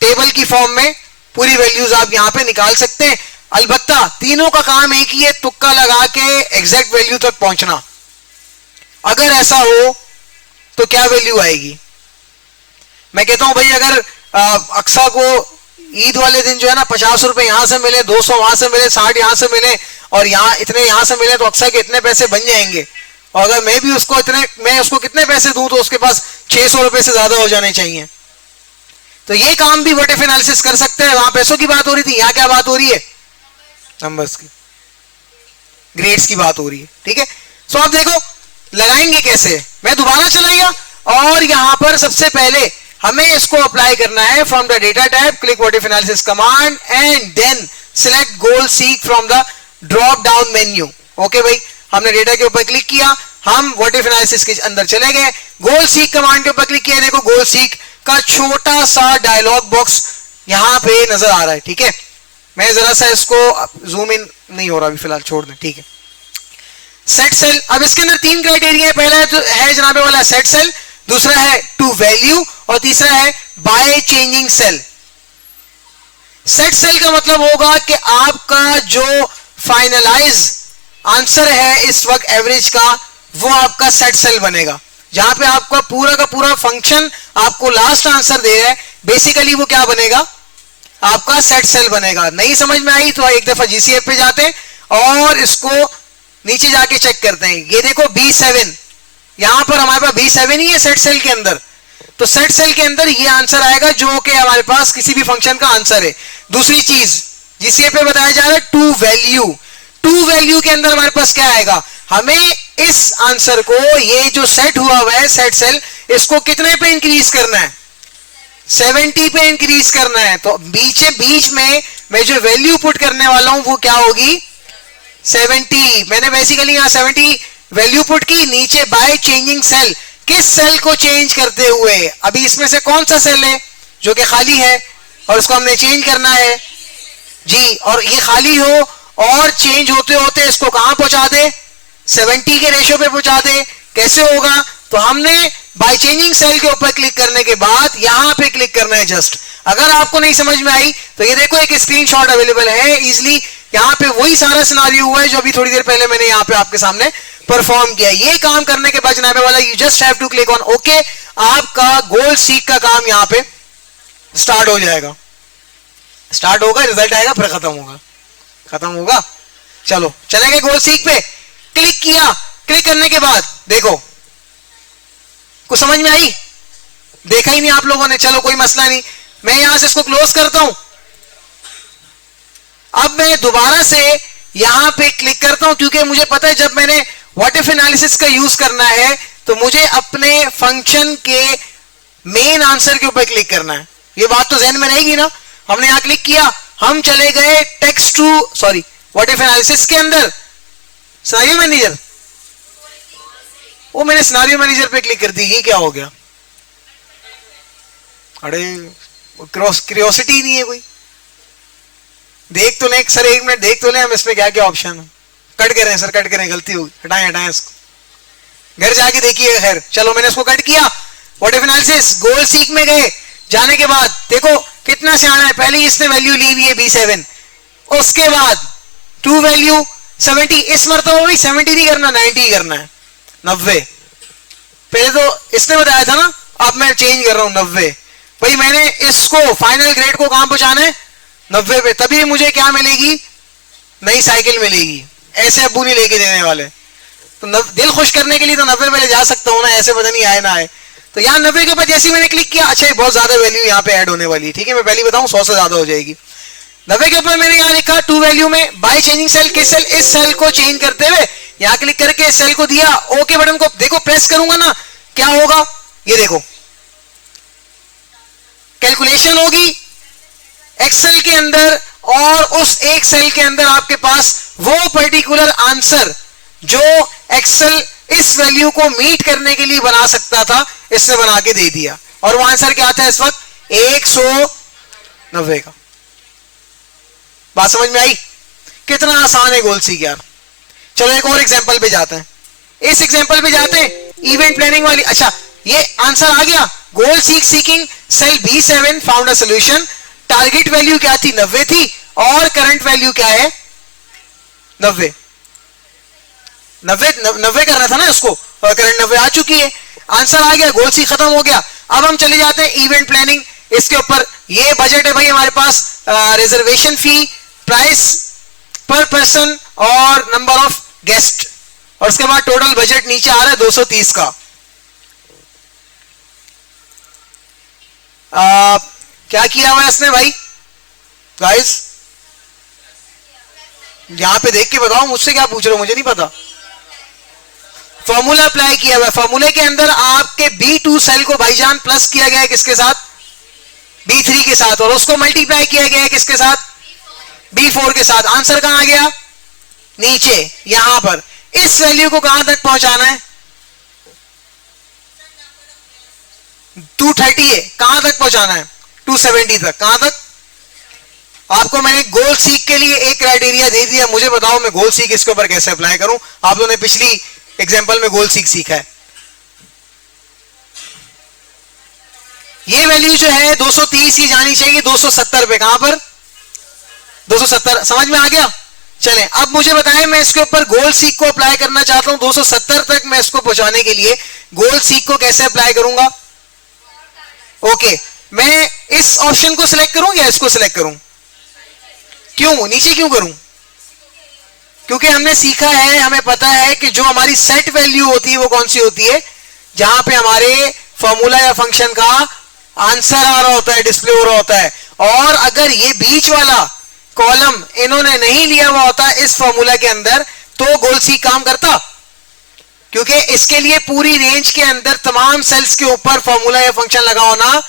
टेबल की फॉर्म में पूरी वैल्यूज आप यहां पे निकाल सकते हैं। अलबत्ता तीनों का काम एक ही है, तुक्का लगा के एग्जैक्ट वैल्यू तक पहुंचना। अगर ऐसा हो तो क्या वैल्यू आएगी? मैं कहता हूं भाई अगर अक्सा को ईद वाले दिन जो है ना 50 रुपए यहां से मिले, 200 वहां से मिले, 60 यहां से मिले और इतने यहां से मिले तो अक्सा के इतने पैसे बन जाएंगे। और अगर मैं उसको कितने पैसे दूं तो उसके पास 600 रुपए से ज्यादा हो जाने चाहिए। तो ये काम भी व्हाट इफ एनालिसिस कर सकते हैं। वहां पैसों की बात हो रही थी, यहां क्या बात हो रही है? नंबर्स की, ग्रेड्स की बात हो रही है। ठीक है, सो आप देखो लगाएंगे कैसे। मैं दोबारा चलाएगा और यहां पर सबसे पहले हमें इसको अप्लाई करना है from the data tab, click what if analysis command and then select goal seek from the drop down menu. Okay भाई, हमने डेटा के ऊपर क्लिक किया, हम व्हाट इफ एनालिसिस के अंदर चले गए, गोल सीक कमांड के ऊपर क्लिक किया। देखो गोल सीक का छोटा सा डायलॉग बॉक्स यहां पे नजर आ रहा है। ठीक है, मैं जरा सा इसको जूम इन नहीं हो रहा अभी फिलहाल, छोड़ दें। ठीक है, सेट सेल। अब इसके अंदर 3 क्राइटेरिया है। पहला है जनाबे वाला सेट सेल, दूसरा है टू वैल्यू और तीसरा है by changing cell. Set cell का मतलब होगा कि आपका जो फाइनलाइज आंसर है इस वक्त एवरेज का, वो आपका सेट सेल बनेगा, जहां पे आपका पूरा का पूरा फंक्शन आपको लास्ट आंसर दे रहा है। बेसिकली वो क्या बनेगा? आपका सेट सेल बनेगा। नहीं समझ में आई तो एक दफा जीसीएफ पे जाते हैं और इसको नीचे जाके चेक करते हैं। ये देखो B7, यहां पर हमारे पास B7 ही है सेट सेल के अंदर। तो सेट सेल के अंदर ये आंसर आएगा जो कि हमारे पास किसी भी फंक्शन का आंसर है। दूसरी चीज जीसीएफ पे बताया जा रहा है टू वैल्यू। टू वैल्यू के अंदर हमारे पास क्या आएगा? हमें इस आंसर को, ये जो सेट हुआ हुआ है सेट सेल, इसको कितने पे इंक्रीज करना है? 70 पे इंक्रीज करना है। तो बीच में मैं जो वैल्यू पुट करने वाला हूं वो क्या होगी? 70। मैंने बेसिकली यहां 70 वैल्यू पुट की, नीचे बाय चेंजिंग सेल, किस सेल को चेंज करते हुए, अभी इसमें से कौन सा सेल है जो कि खाली है और उसको हमने चेंज करना है जी, और ये खाली हो और चेंज होते होते इसको कहां पहुंचा दे, 70 के रेशियो पे पहुंचा दे। कैसे होगा, तो हमने बाय चेंजिंग सेल के ऊपर क्लिक करने के बाद यहां पे क्लिक करना है जस्ट। अगर आपको नहीं समझ में आई तो ये देखो एक स्क्रीनशॉट अवेलेबल है इजीली, यहां पे वही सारा सिनेरियो हुआ है जो अभी थोड़ी देर पहले मैंने यहां पे आपके सामने परफॉर्म किया। ये काम करने के बाद जनाबे वाला you just have to click on okay, आपका गोल सीक का काम यहां पे स्टार्ट हो जाएगा। स्टार्ट होगा, रिजल्ट आएगा, फिर खत्म होगा, खत्म होगा। चलो चलेंगे गोल सीक पे, क्लिक किया, क्लिक करने के बाद देखो कुछ समझ में आई, देखा ही नहीं आप लोगों ने, चलो कोई मसला नहीं, मैं यहां से इसको क्लोज करता हूं। अब मैं दोबारा से यहां पे क्लिक करता हूं क्योंकि मुझे पता है जब मैंने व्हाट इफ एनालिसिस का यूज करना है तो मुझे अपने फंक्शन के मेन आंसर के ऊपर क्लिक करना है। ये बात तो ज़हन में रहेगी ना। हमने यहां क्लिक किया, हम चले गए text to sorry what if analysis के अंदर सिनेरियो मैनेजर, वो मैंने सिनेरियो मैनेजर पे क्लिक कर दी, ये क्या हो गया, अरे क्यूरियोसिटी नहीं है कोई, देख तो लें सर, एक मिनट देख तो लें हम इसमें क्या क्या ऑप्शन है। कट करें सर, कट करें, गलती होगी, हटाएं हटाएं इसको, घर जाके देखिए। खैर चलो मैंने इसको कट किया, what if analysis goal seek में गए, जाने के बाद देखो कितना सियाना है, पहले इसने वैल्यू ली हुई है B7, उसके बाद टू वैल्यू 70, इस मरतबा भी 70 नहीं करना, 90 करना है, 90। पहले तो इसने बताया था ना, अब मैं चेंज कर रहा हूं 90। भाई मैंने इसको फाइनल ग्रेड को कहां पहुंचाना है, 90 पे, तभी मुझे क्या मिलेगी, नई साइकिल मिलेगी। ऐसे अब्बू नहीं लेके देने वाले, तो दिल खुश करने के लिए तो 90 पे ले जा सकता हूं ना, ऐसे पता नहीं आए ना आए। तो यहाँ 90 के ऊपर जैसे मैंने क्लिक किया, अच्छा ये बहुत ज्यादा वैल्यू यहाँ पे ऐड होने वाली है, ठीक है मैं पहले बताऊं 100 से ज्यादा हो जाएगी। 90 के ऊपर मैंने यहाँ लिखा टू वैल्यू में बाय चेंजिंग सेल, किस सेल, इस सेल को चेंज करते हुए, यहाँ क्लिक करके इस सेल को दिया, ओके बटन को देखो प्रेस करूंगा ना, क्या होगा ये देखो, कैलकुलेशन होगी एक्सेल के अंदर, और उस एक सेल के अंदर आपके पास वो पर्टिकुलर आंसर जो एक्सेल इस वैल्यू को मीट करने के लिए बना सकता था, इसने बना के दे दिया। और वो आंसर क्या था इस वक्त, 190 का। बात समझ में आई, कितना आसान है गोल सीक यार। चलो एक और एग्जांपल पे जाते हैं, इस एग्जांपल पे जाते हैं, इवेंट प्लानिंग वाली। अच्छा ये आंसर आ गया, goal seek seeking cell B7 found a solution, target value क्या थी, 90 थी, और करंट वैल्यू क्या है, 90 करना था ना इसको, और करंट 90 आ चुकी है, आंसर आ गया, गोल सीक खत्म हो गया। अब हम चले जाते हैं इवेंट प्लानिंग, इसके ऊपर ये बजट है भाई हमारे पास, रिजर्वेशन फी, प्राइस पर पर्सन और नंबर ऑफ गेस्ट, और उसके बाद टोटल बजट नीचे आ रहा है 230 का। क्या किया हुआ है इसने भाई गाइस, यहां पे देख के बताओ, मुझसे क्या पूछ रहे हो, मुझे नहीं पता। फॉर्मूला अप्लाई किया हुआ है, फॉर्मूले के अंदर आपके B2 सेल को भाईजान प्लस किया गया है किसके साथ, B3 के साथ, और उसको मल्टीप्लाई किया गया है किसके साथ, B4 के साथ। आंसर कहां आ गया, नीचे यहां पर। इस वैल्यू को कहां तक पहुंचाना है, 230 है, कहां तक पहुंचाना है, 270 तक, कहां तक। आपको मैंने गोल सीक के लिए एक क्राइटेरिया दे दिया, मुझे बताओ मैं गोल सीक इसके ऊपर कैसे अप्लाई करूं। आप लोगों ने पिछली एग्जांपल में गोल सीक सीखा है। ये वैल्यू जो है 230 ही जानी चाहिए, 270 पे, कहां पर 270, समझ में आ गया। चलें अब मुझे बताएं, मैं इसके ऊपर गोल सीक को अप्लाई करना चाहता हूं 270 तक, मैं इसको पहुंचाने के लिए गोल सीक को कैसे अप्लाई करूंगा। ओके मैं इस ऑप्शन को सिलेक्ट करूं या इसको सिलेक्ट करूं, क्यों नीचे क्यों करूं, क्योंकि हमने सीखा है, हमें पता है कि जो हमारी सेट वैल्यू होती है वो कौन सी होती है, जहां पे हमारे फॉर्मूला या फंक्शन का आंसर आ रहा होता है, डिस्प्ले हो रहा होता है। और अगर ये बीच वाला कॉलम इन्होंने नहीं लिया हुआ होता इस फॉर्मूला के अंदर, तो गोल सीक काम करता, क्योंकि इसके लिए पूरी रेंज के अंदर तमाम सेल्स के ऊपर फॉर्मूला या फंक्शन लगा होना,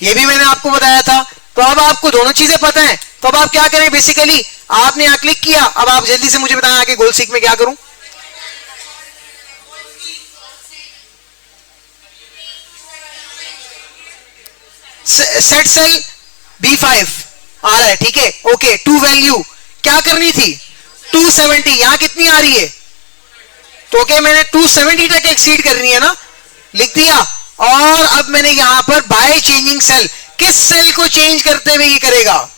ये भी मैंने आपको बताया था। तो अब आपको दोनों चीजें पता है, तो अब आप क्या करें, बेसिकली आपने यहां क्लिक किया, अब आप जल्दी से मुझे बताएं आगे गोल सीक में क्या करूं। सेट सेल B5 आ रहा है, ठीक है, ओके, टू वैल्यू क्या करनी थी 270, यहां कितनी आ रही है, तो ओके मैंने 270 तक एक्सीड करनी है ना, लिख दिया। और अब मैंने यहां पर बाय चेंजिंग सेल, किस सेल को चेंज करते हुए ये करेगा,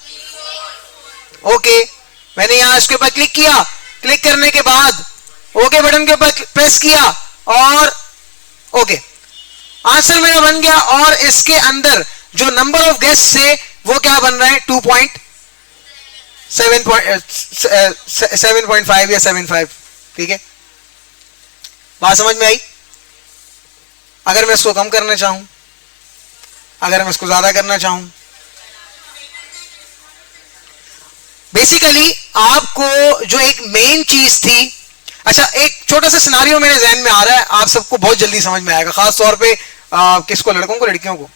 ओके मैंने यहां इसके ऊपर क्लिक किया, क्लिक करने के बाद ओके बटन के ऊपर प्रेस किया और ओके आंसर मेरा बन गया। और इसके अंदर जो नंबर ऑफ गेस्ट थे वो क्या बन रहा है 7.5 या 7.5, ठीक है, बात समझ में आई। अगर मैं इसको कम करना चाहूं, अगर मैं इसको ज्यादा करना चाहूं, बेसिकली आपको जो एक मेन चीज थी, अच्छा एक छोटा सा सिनारियो मेरे जहन में आ रहा है, आप सबको बहुत जल्दी समझ में आएगा, खास तौर पे किसको, लड़कों को लड़कियों को,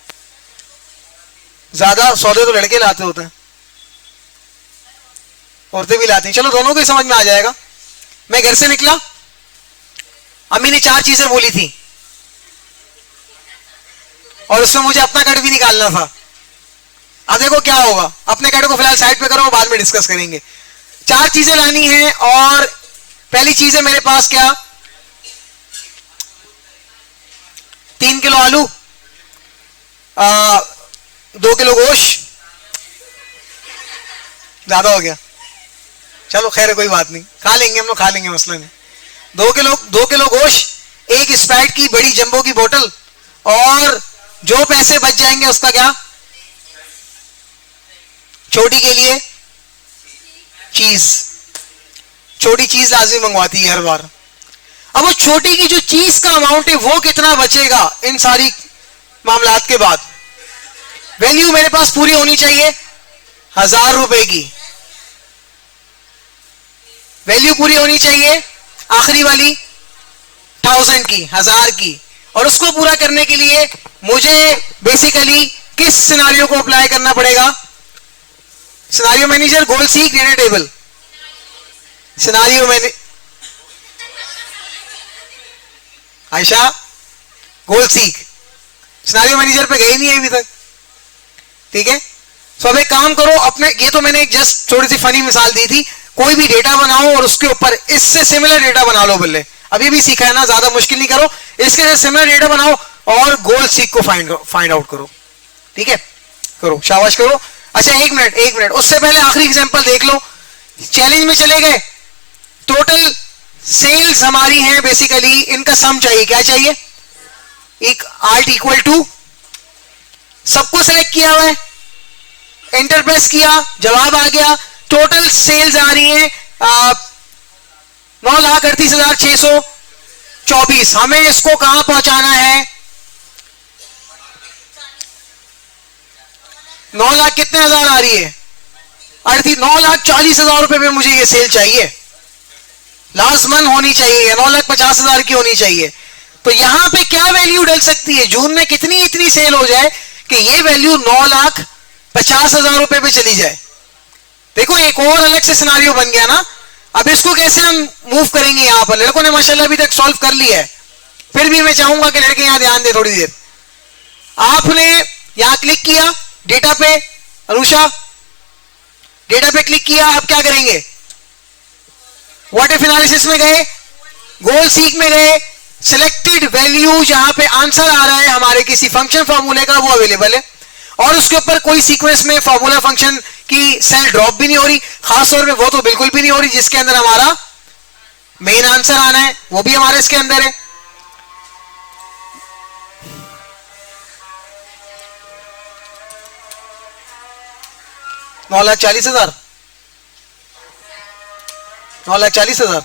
ज्यादा सौदे तो लड़के लाते होते हैं, औरतें भी लाती हैं, चलो दोनों को ही समझ में आ जाएगा। मैं घर से निकला, अम्मी ने 4 चीजें बोली थी और उसमें मुझे अपना कट भी निकालना था। अब देखो क्या होगा, अपने कट को फिलहाल साइड पे करो, बाद में डिस्कस करेंगे। 4 चीजें लानी है और पहली चीज है मेरे पास क्या, 3 किलो आलू, 2 किलो गोश्त, ज्यादा हो गया, चलो खैर कोई बात नहीं, खा लेंगे हम लोग, खा लेंगे, मसला नहीं। 2 किलो गोश्त, 1 स्प्राइट की बड़ी जंबो की बोतल, और जो पैसे बच जाएंगे उसका क्या, छोटी के लिए चीज, छोटी चीज लाजमी मंगवाती है हर बार। अब वो छोटी की जो चीज का अमाउंट है वो कितना बचेगा इन सारी मामलात के बाद, वैल्यू मेरे पास पूरी होनी चाहिए 1000 रुपए की, वैल्यू पूरी होनी चाहिए आखिरी वाली 1000 की, 1000 की। और उसको पूरा करने के लिए मुझे बेसिकली किस सिनारियो को अप्लाई करना पड़ेगा, सिनारियो मैनेजर, गोल सीक, डेटा टेबल, सिनारियो मैंने आयशा गोल सीक, सिनारियो मैनेजर पे गई नहीं है अभी तक, ठीक है। तो अब एक काम करो, अपने, ये तो मैंने जस्ट थोड़ी सी फनी मिसाल दी थी, कोई भी डेटा बनाओ और उसके ऊपर इससे सिमिलर डेटा बना लो, बल्ले अभी भी सीखा है ना, ज्यादा मुश्किल नहीं करो, इसके साथ सिमिलर डेटा बनाओ और गोल सीक को फाइंड आउट करो, ठीक है, करो, शाबाश करो। अच्छा एक मिनट, उससे पहले आखिरी एग्जांपल देख लो, चैलेंज में चले गए, टोटल सेल्स हमारी हैं बेसिकली, इनका सम चाहिए, क्या चाहिए, एक आर्ट इक्वल टू, सबको सेलेक्ट किया हुआ है, एंटर प्रेस किया, जवाब आ गया, टोटल सेल्स आ रही है 9,38,624। हमें इसको कहां पहुंचाना है, 9 लाख कितने हजार आ रही है, 9,40,000 रुपए में मुझे ये सेल चाहिए, लाजमन होनी चाहिए, 9,50,000 की होनी चाहिए। तो यहां पे क्या वैल्यू डल सकती है, जून में कितनी इतनी सेल हो जाए कि ये वैल्यू 9,50,000 रुपए पे चली जाए। देखो एक और अलग से सिनारियो बन गया ना। अब इसको कैसे हम मूव करेंगे, यहां पर लड़कों ने माशाल्लाह अभी तक सॉल्व कर लिया है, फिर भी मैं चाहूंगा कि लड़के यहां ध्यान दे थोड़ी देर। आपने यहां क्लिक किया डेटा पे, अनुषा डेटा पे क्लिक किया, अब क्या करेंगे, व्हाट इफ एनालिसिस में गए, गोल सीक में गए, सिलेक्टेड वैल्यू जहां पे आंसर आ रहा है हमारे किसी फंक्शन फॉर्मूले का वो अवेलेबल है, और उसके ऊपर कोई सीक्वेंस में फॉर्मूला फंक्शन की सेल ड्रॉप भी नहीं हो रही, खासतौर पे वो तो बिल्कुल भी नहीं हो रही जिसके अंदर हमारा मेन आंसर आना है, वो भी हमारे इसके अंदर है। $9,40,000, 9,40,000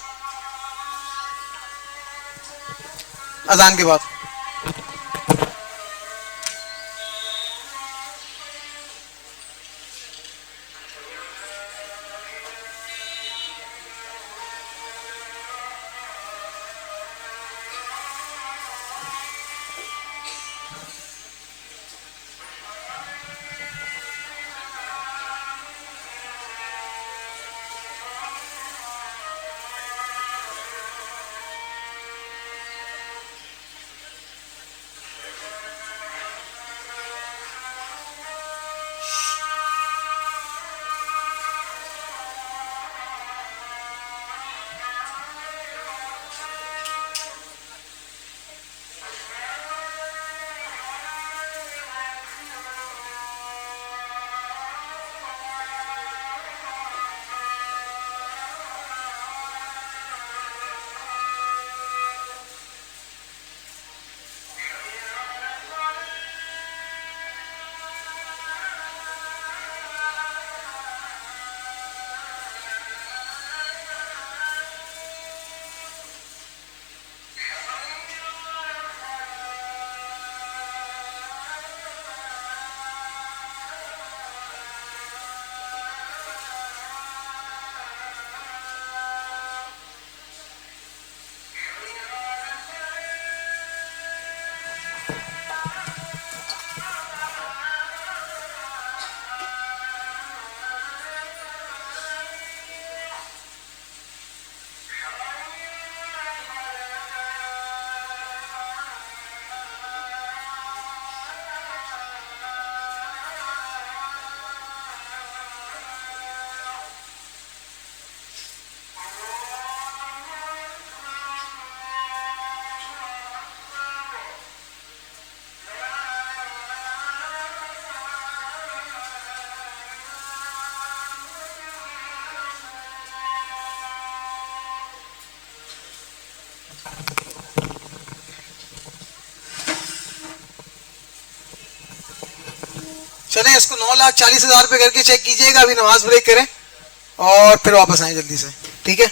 अजान के बाद। चलें, इसको 9,40,000 रुपए करके चेक कीजिएगा, अभी नमाज ब्रेक करें और फिर वापस आए जल्दी से, ठीक है।